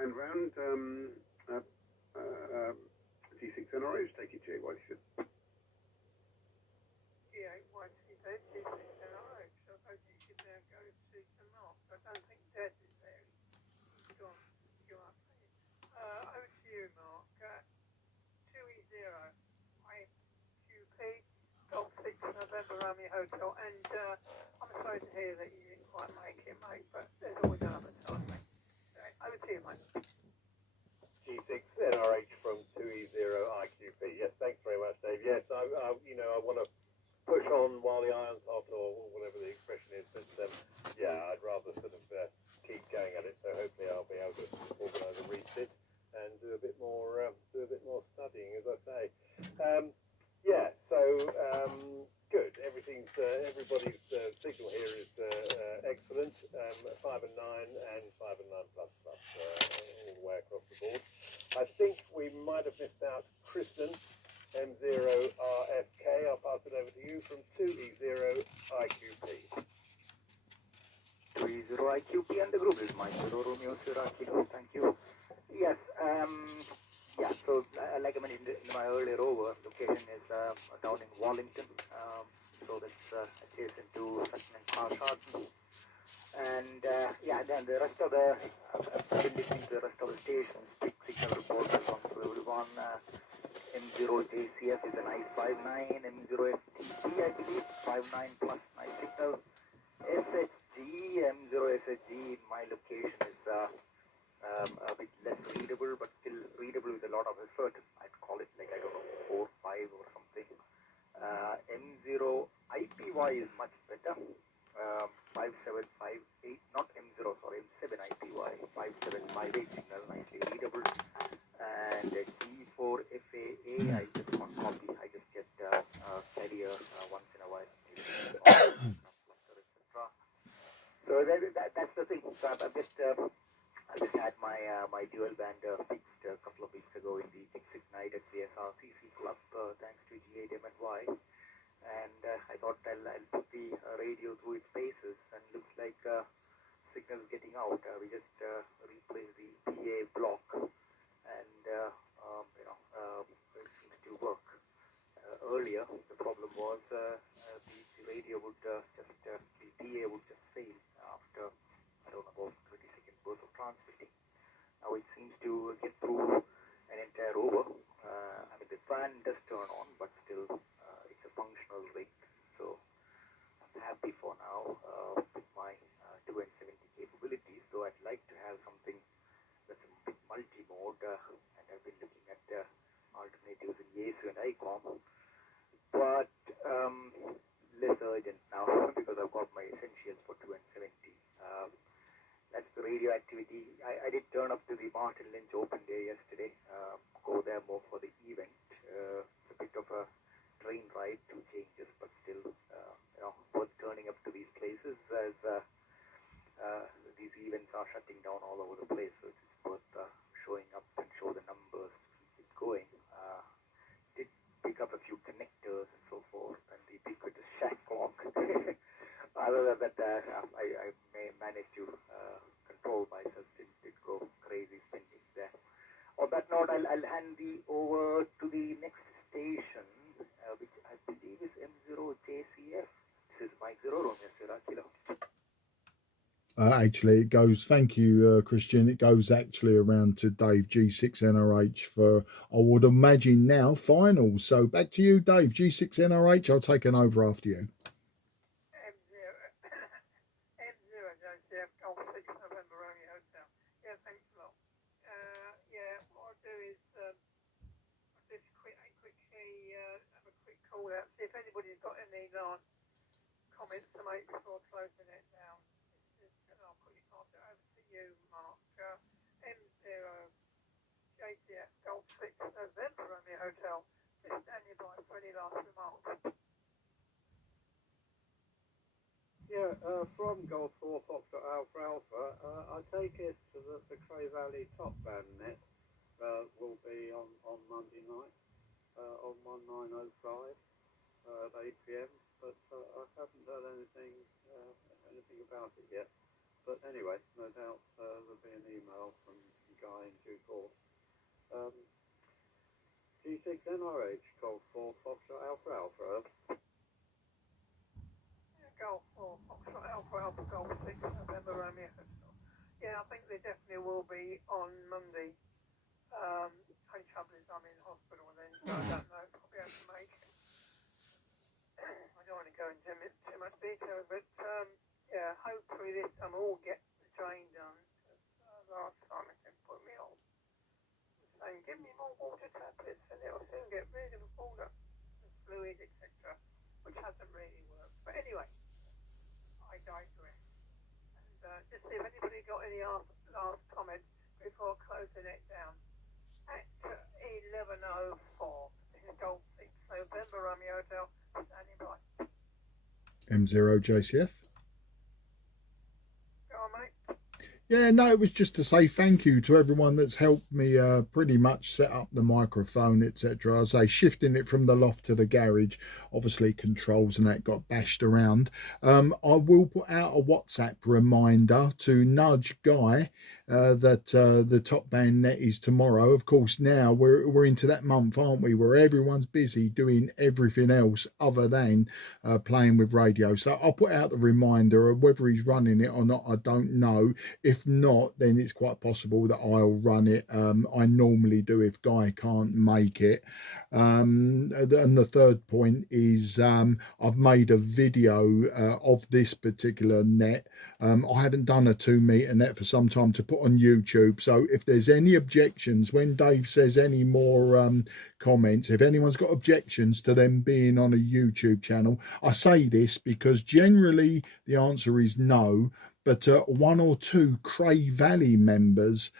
end round G6NRH, take it J, what you should. G8 YTZ, G6 NRH. I suppose you should now go to the mark. I don't think Des is there. He's gone. Go up. Over to you, Mark. 2E0 IQP, Golf 6 November Romeo Hotel, and I'm sorry to hear that you didn't quite make it, mate, but there's always another time, mate. Over to you, mate. G6 NRH from 2E0 IQP. Yes, thanks very much, Dave. Yes, I want to push on while the iron's hot, or whatever the expression is. But I'd rather sort of keep going at it. So hopefully I'll be able to organise a refit and do a bit more studying, as I say. Good. Everybody's signal here is excellent. 5 and 9 and 5 and 9 plus all the way across the board. I think we might have missed out Kristen, M0RFK. I'll pass it over to you from 2E0 IQP. 2E0 IQP and the group is Mike Romeo Sierra Kilo. Thank you. Yes, so like I mentioned in my earlier over, location is down in Wallington, so that's adjacent to Sutton and Carshalton. And yeah, then the rest of the, I've been listening to the rest of the stations, big signal reports have gone through everyone. M0JCF is a nice 5.9, M0FTP I believe, 5.9 plus nice signal. SHG, M0SHG in my location is a bit less readable, but still readable with a lot of effort. I'd call it like, I don't know, 4, 5 or something. M0 IPY is much better. 5758, not M0, sorry, M7 IPY, 5758 signal, nicely readable. And G4 FAA, I just can't copy, I just get carrier once in a while. So that's the thing. So I just had my dual band fixed a couple of weeks ago in the X Ignite at the SRCC Club, thanks to G8M&Y. And I thought I'll put the radio through its paces, and looks like signal's getting out. We just replaced the PA block, and it seems to work. Earlier, the problem was the radio would the PA would just fail after, I don't know, about 30 seconds worth of transmitting. Now it seems to get through an entire over. I mean, the fan does turn on, but still it's a functional rig. So I'm happy for now with my 270 capabilities. So I'd like to have something that's a bit multi-mode, and I've been looking at alternatives in Yaesu and ICOM, but less urgent now because I've got my essentials for 270. That's the radio activity. I did turn up to the Martin Lynch Open Day yesterday. Go there more for the event. It's a bit of a train ride, 2 changes, but still, worth turning up to these places as these events are shutting down all over the place. So it's worth showing up and show the numbers, keep it going. Did pick up a few connectors and so forth, and the ubiquitous shack clock. Other than that, I may manage to control myself. Did go crazy spending there. On that note, I'll hand over to the next station, which I believe is M0JCF. This is Mike 0 Romeo Sierra Kilo. Actually, it goes, thank you, Christian. It goes actually around to Dave G6NRH for, I would imagine now, finals. So back to you, Dave, G6NRH. I'll take an over after you. M0JCF, Golf 6 November Romeo Hotel. Yeah, thanks a lot. Yeah, what I'll do is just quickly have a quick call out. See if anybody's got any last comments to make before closing it down. I'll quickly pass it over to you, Mark. M0JCF, Golf 6 November Romeo Hotel. Just standing by for any last remarks. Yeah, from Golf 4 Foxtrot Alpha Alpha, I take it that the Cray Valley top band net will be on Monday night on 1905 at 8 p.m. But I haven't heard anything about it yet. But anyway, no doubt there'll be an email from Guy in due course. G6NRH, Golf 4 Foxtrot Alpha Alpha. Golf 4 Foxtrot Alpha Alpha Golf 6 November Romeo Hotel. Yeah, I think they definitely will be on Monday. Only trouble is I'm in hospital then, so I don't know if I'll be able to make it. I don't want to go into too much detail, but yeah, hopefully this time we'll get the drain done. Last time it put me off. Saying, give me more water tablets and it'll soon get rid of all the fluid, etc., which hasn't really worked. But anyway, I digress. And just see if anybody got any last comments before closing it down. At 11:04, this is Golf 6 November Romeo Hotel, standing by. M0JCF. Go on, mate. Yeah, no, it was just to say thank you to everyone that's helped me pretty much set up the microphone, etc. I say shifting it from the loft to the garage, obviously controls and that got bashed around. I will put out a WhatsApp reminder to nudge Guy that the top band net is tomorrow. Of course, now we're into that month, aren't we, where everyone's busy doing everything else other than playing with radio. So I'll put out the reminder of whether he's running it or not. I don't know. If not, then it's quite possible that I'll run it. I normally do if Guy can't make it. And the third point is I've made a video of this particular net. I haven't done a 2 meter net for some time to put on YouTube. So if there's any objections, when Dave says any more comments, if anyone's got objections to them being on a YouTube channel, I say this because generally the answer is no. But one or two Cray Valley members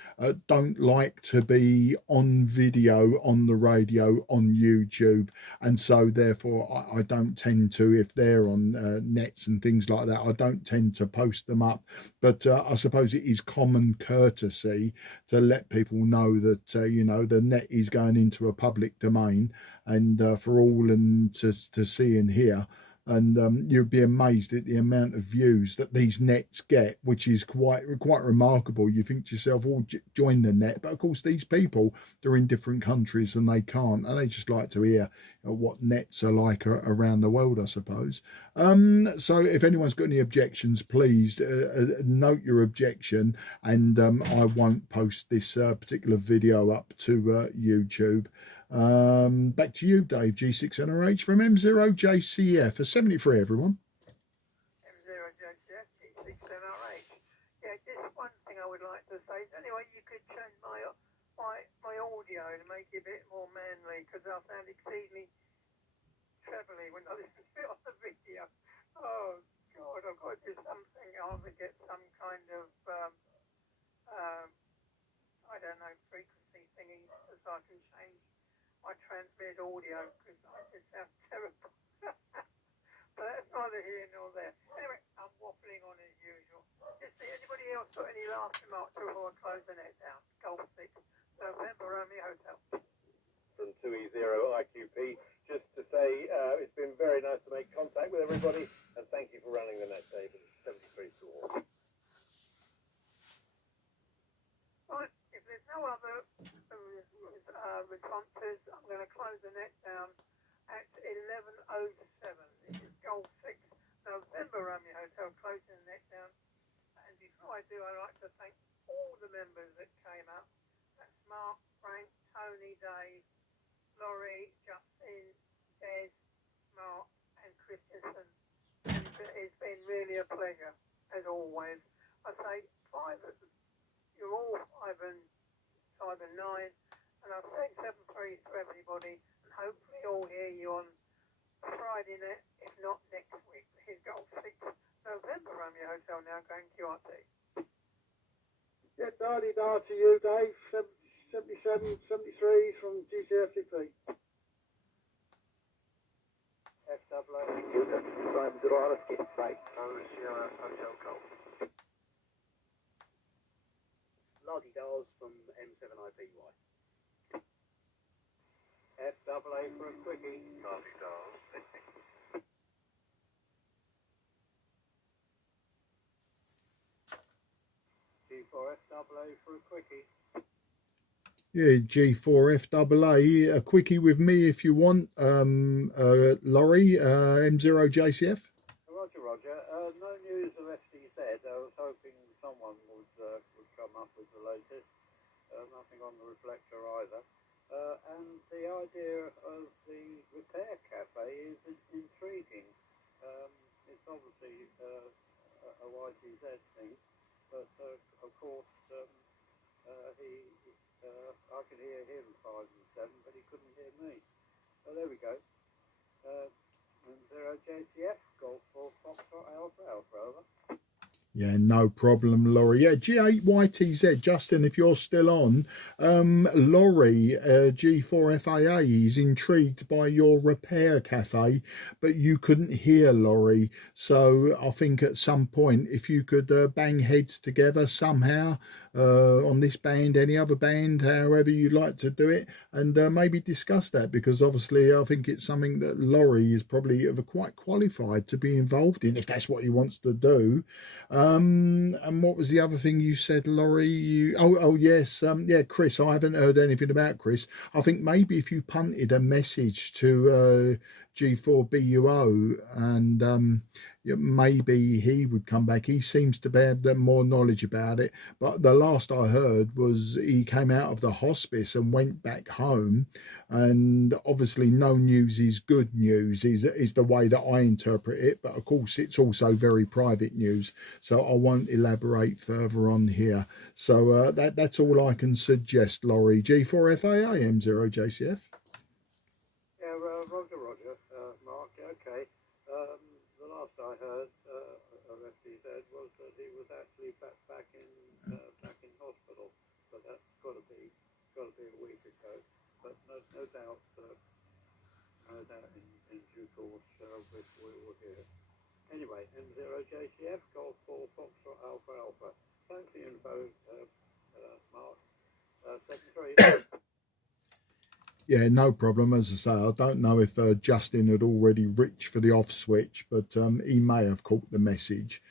don't like to be on video, on the radio, on YouTube. And so therefore I don't tend to, if they're on nets and things like that, I don't tend to post them up. But I suppose it is common courtesy to let people know that, you know, the net is going into a public domain and for all and to see and hear. And you'd be amazed at the amount of views that these nets get, which is quite remarkable. You think to yourself, oh, join the net. But of course, these people, they're in different countries and they can't. And they just like to hear what nets are like around the world, I suppose. So if anyone's got any objections, please note your objection. And I won't post this particular video up to YouTube. Back to you, Dave. G6NRH from M0JCF. A 73, everyone. M0JCF, G6NRH. Yeah, just one thing I would like to say. Anyway, you could change my audio to make it a bit more manly, because I sound exceedingly trebly when I listen to it on the video. Oh, God, I've got to do something. I'll have to get some kind of, I don't know, frequency thingy so I can change my transmitted audio, because I just sound terrible. But that's neither here nor there. Anyway, I'm waffling on as usual. Just see anybody else got any last remarks before I close the net down? Golf 6, November Romeo Hotel. From 2E0 IQP, just to say it's been very nice to make contact with everybody, and thank you for running the net, David. 73 to all. Right, if there's no other responses, I'm going to close the net down at 11:07. This is Golf 6, November Romeo Hotel, closing the net down. And before I do, I'd like to thank all the members that came up. That's Mark, Frank, Tony, Dave, Laurie, Justin, Des, Mark, and Christensen. And it's been really a pleasure, as always. I say you're all 5 and 9. And I'll say 7-3 to everybody, and hopefully all hear you on Friday night, if not next week. Here's Golf 6, November Romeo Hotel, now going QRT. Yeah, da to you, Dave. 77, 73 from GCFCP. FT-736R, right, Hotel Golf. Lardy Dars from M7IPY. FAA for a quickie. Lardy Dars. G4 FAA for a quickie. Yeah, G4FAA, a quickie with me if you want. Laurie, M0JCF. Roger. No news of FTZ. I was hoping someone would come up with the latest. Nothing on the reflector either. And the idea of the repair cafe is intriguing. It's obviously a YTZ thing, but of course I could hear him 5 and 7, but he couldn't hear me. So there we go. 0JCF, Golf 4 Foxtrot Alpha, over. Yeah, no problem, Laurie. Yeah, G8YTZ, Justin, if you're still on. Laurie, G4FAA, is intrigued by your repair cafe, but you couldn't hear Laurie. So I think at some point, if you could bang heads together somehow, on this band, any other band, however you'd like to do it, and maybe discuss that, because obviously I think it's something that Laurie is probably quite qualified to be involved in, if that's what he wants to do. And what was the other thing you said, Laurie? Oh yes, yeah, Chris. I haven't heard anything about Chris. I think maybe if you punted a message to G4BUO, and maybe he would come back. He seems to have more knowledge about it. But the last I heard was he came out of the hospice and went back home. And obviously no news is good news, is the way that I interpret it. But of course, it's also very private news. So I won't elaborate further on here. So that's all I can suggest, Laurie. G4FA AM0JCF. Yeah, Roger, Mark. Okay. The last I heard of FTZ was that he was actually back in hospital, but that's got to be a week ago. But no doubt in due course we will hear. Anyway, M0JCF, Golf 4 Foxtrot Alpha Alpha. Thanks for the info, Mark. Secretary. Yeah, no problem. As I say, I don't know if Justin had already reached for the off switch, but he may have caught the message.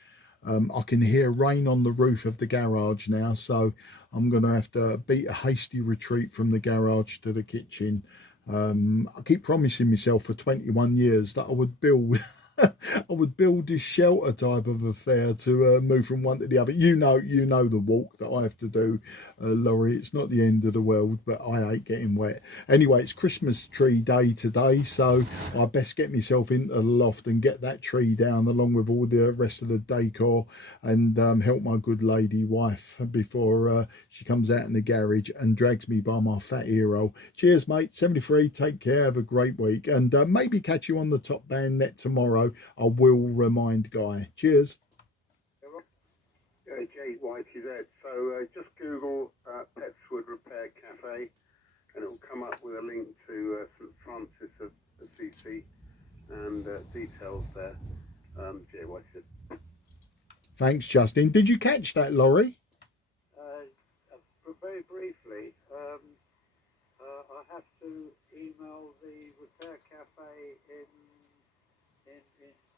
I can hear rain on the roof of the garage now, so I'm going to have to beat a hasty retreat from the garage to the kitchen. I keep promising myself for 21 years that I would build I would build this shelter type of affair to move from one to the other. You know the walk that I have to do, Laurie. It's not the end of the world, but I hate getting wet. Anyway, it's Christmas tree day today, so I best get myself into the loft and get that tree down along with all the rest of the decor, and help my good lady wife before she comes out in the garage and drags me by my fat ear hole. Cheers, mate. 73. Take care. Have a great week, and maybe catch you on the top band net tomorrow. I will remind Guy. Cheers. JYTZ. So just Google Petswood Repair Cafe, and it will come up with a link to St Francis of Assisi and details there. JYTZ. Thanks, Justin. Did you catch that, Laurie? Very briefly, I have to email the repair cafe in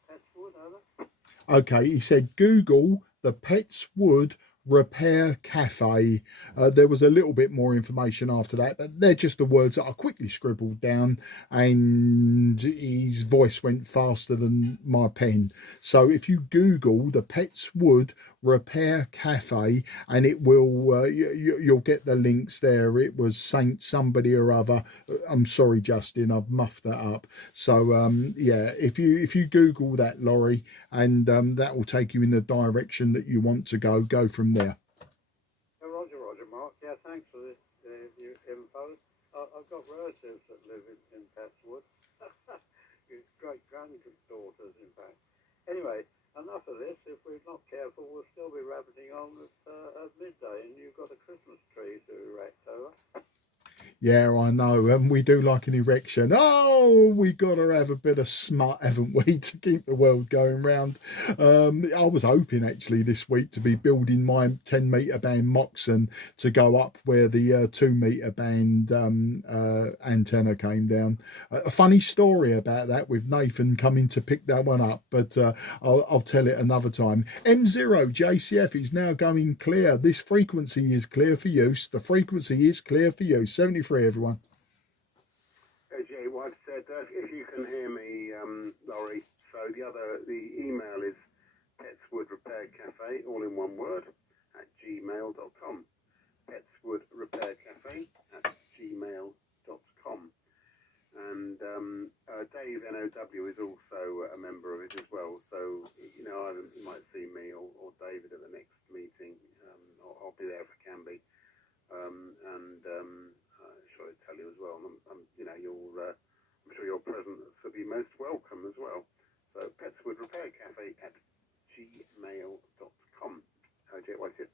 Petswood, over. Okay, he said Google the Petswood Repair Cafe. There was a little bit more information after that, but they're just the words that I quickly scribbled down, and his voice went faster than my pen. So if you Google the Petswood Repair Cafe, and it will you'll get the links there. It was Saint somebody or other. I'm sorry, Justin, I've muffed that up. So yeah, if you Google that, Laurie, and that will take you in the direction that you want to go from there. Roger, Mark. Yeah, thanks for this new info. I've got relatives that live in Petswood. Great granddaughters, in fact. Anyway, enough of this. If we're not careful, we'll still be rabbiting on at midday, and you've got a Christmas tree to erect, over. Yeah, I know, and we do like an erection. Oh, we got to have a bit of smut, haven't we, to keep the world going round. I was hoping actually this week to be building my 10-metre band Moxon to go up where the 2-metre band antenna came down. A funny story about that with Nathan coming to pick that one up, but I'll tell it another time. M0 JCF is now going clear. This frequency is clear for use. The frequency is clear for use. 73, everyone. Jay White said, if you can hear me, Laurie, so the email is Petswood Repair Cafe, all in one word, at gmail.com. Petswood Repair Cafe at gmail.com. And Dave NOW is also a member of it as well. So, you know, you might see me or David at the next meeting. I'll be there if I can be. Sure I tell you as well. You know, I'm sure your presence will be most welcome as well. So Petswood Repair Cafe at gmail.com. OJ, what's it?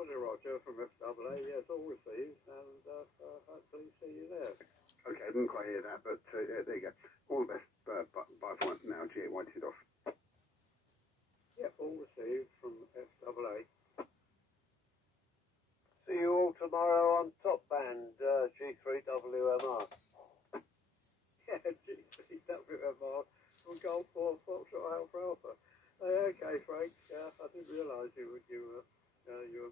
Roger from FAA. Yes, all received, and hopefully see you there. Okay, I didn't quite hear that, but there you go. All the best. Bye for now. G White it off. Yep, all received from FAA. G3WMR. Yeah, G3WMR from Golf 4 Foxtrot Alpha Alpha. Okay, Frank. I didn't realise you were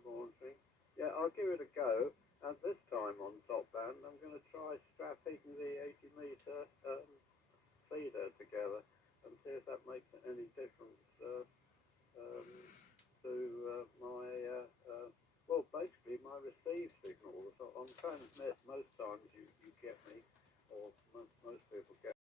monitoring. Yeah, I'll give it a go. And this time on top band, I'm going to try strapping the 80-metre feeder together and see if that makes any difference to my, well, basically my receive signal. So on transmit, most times you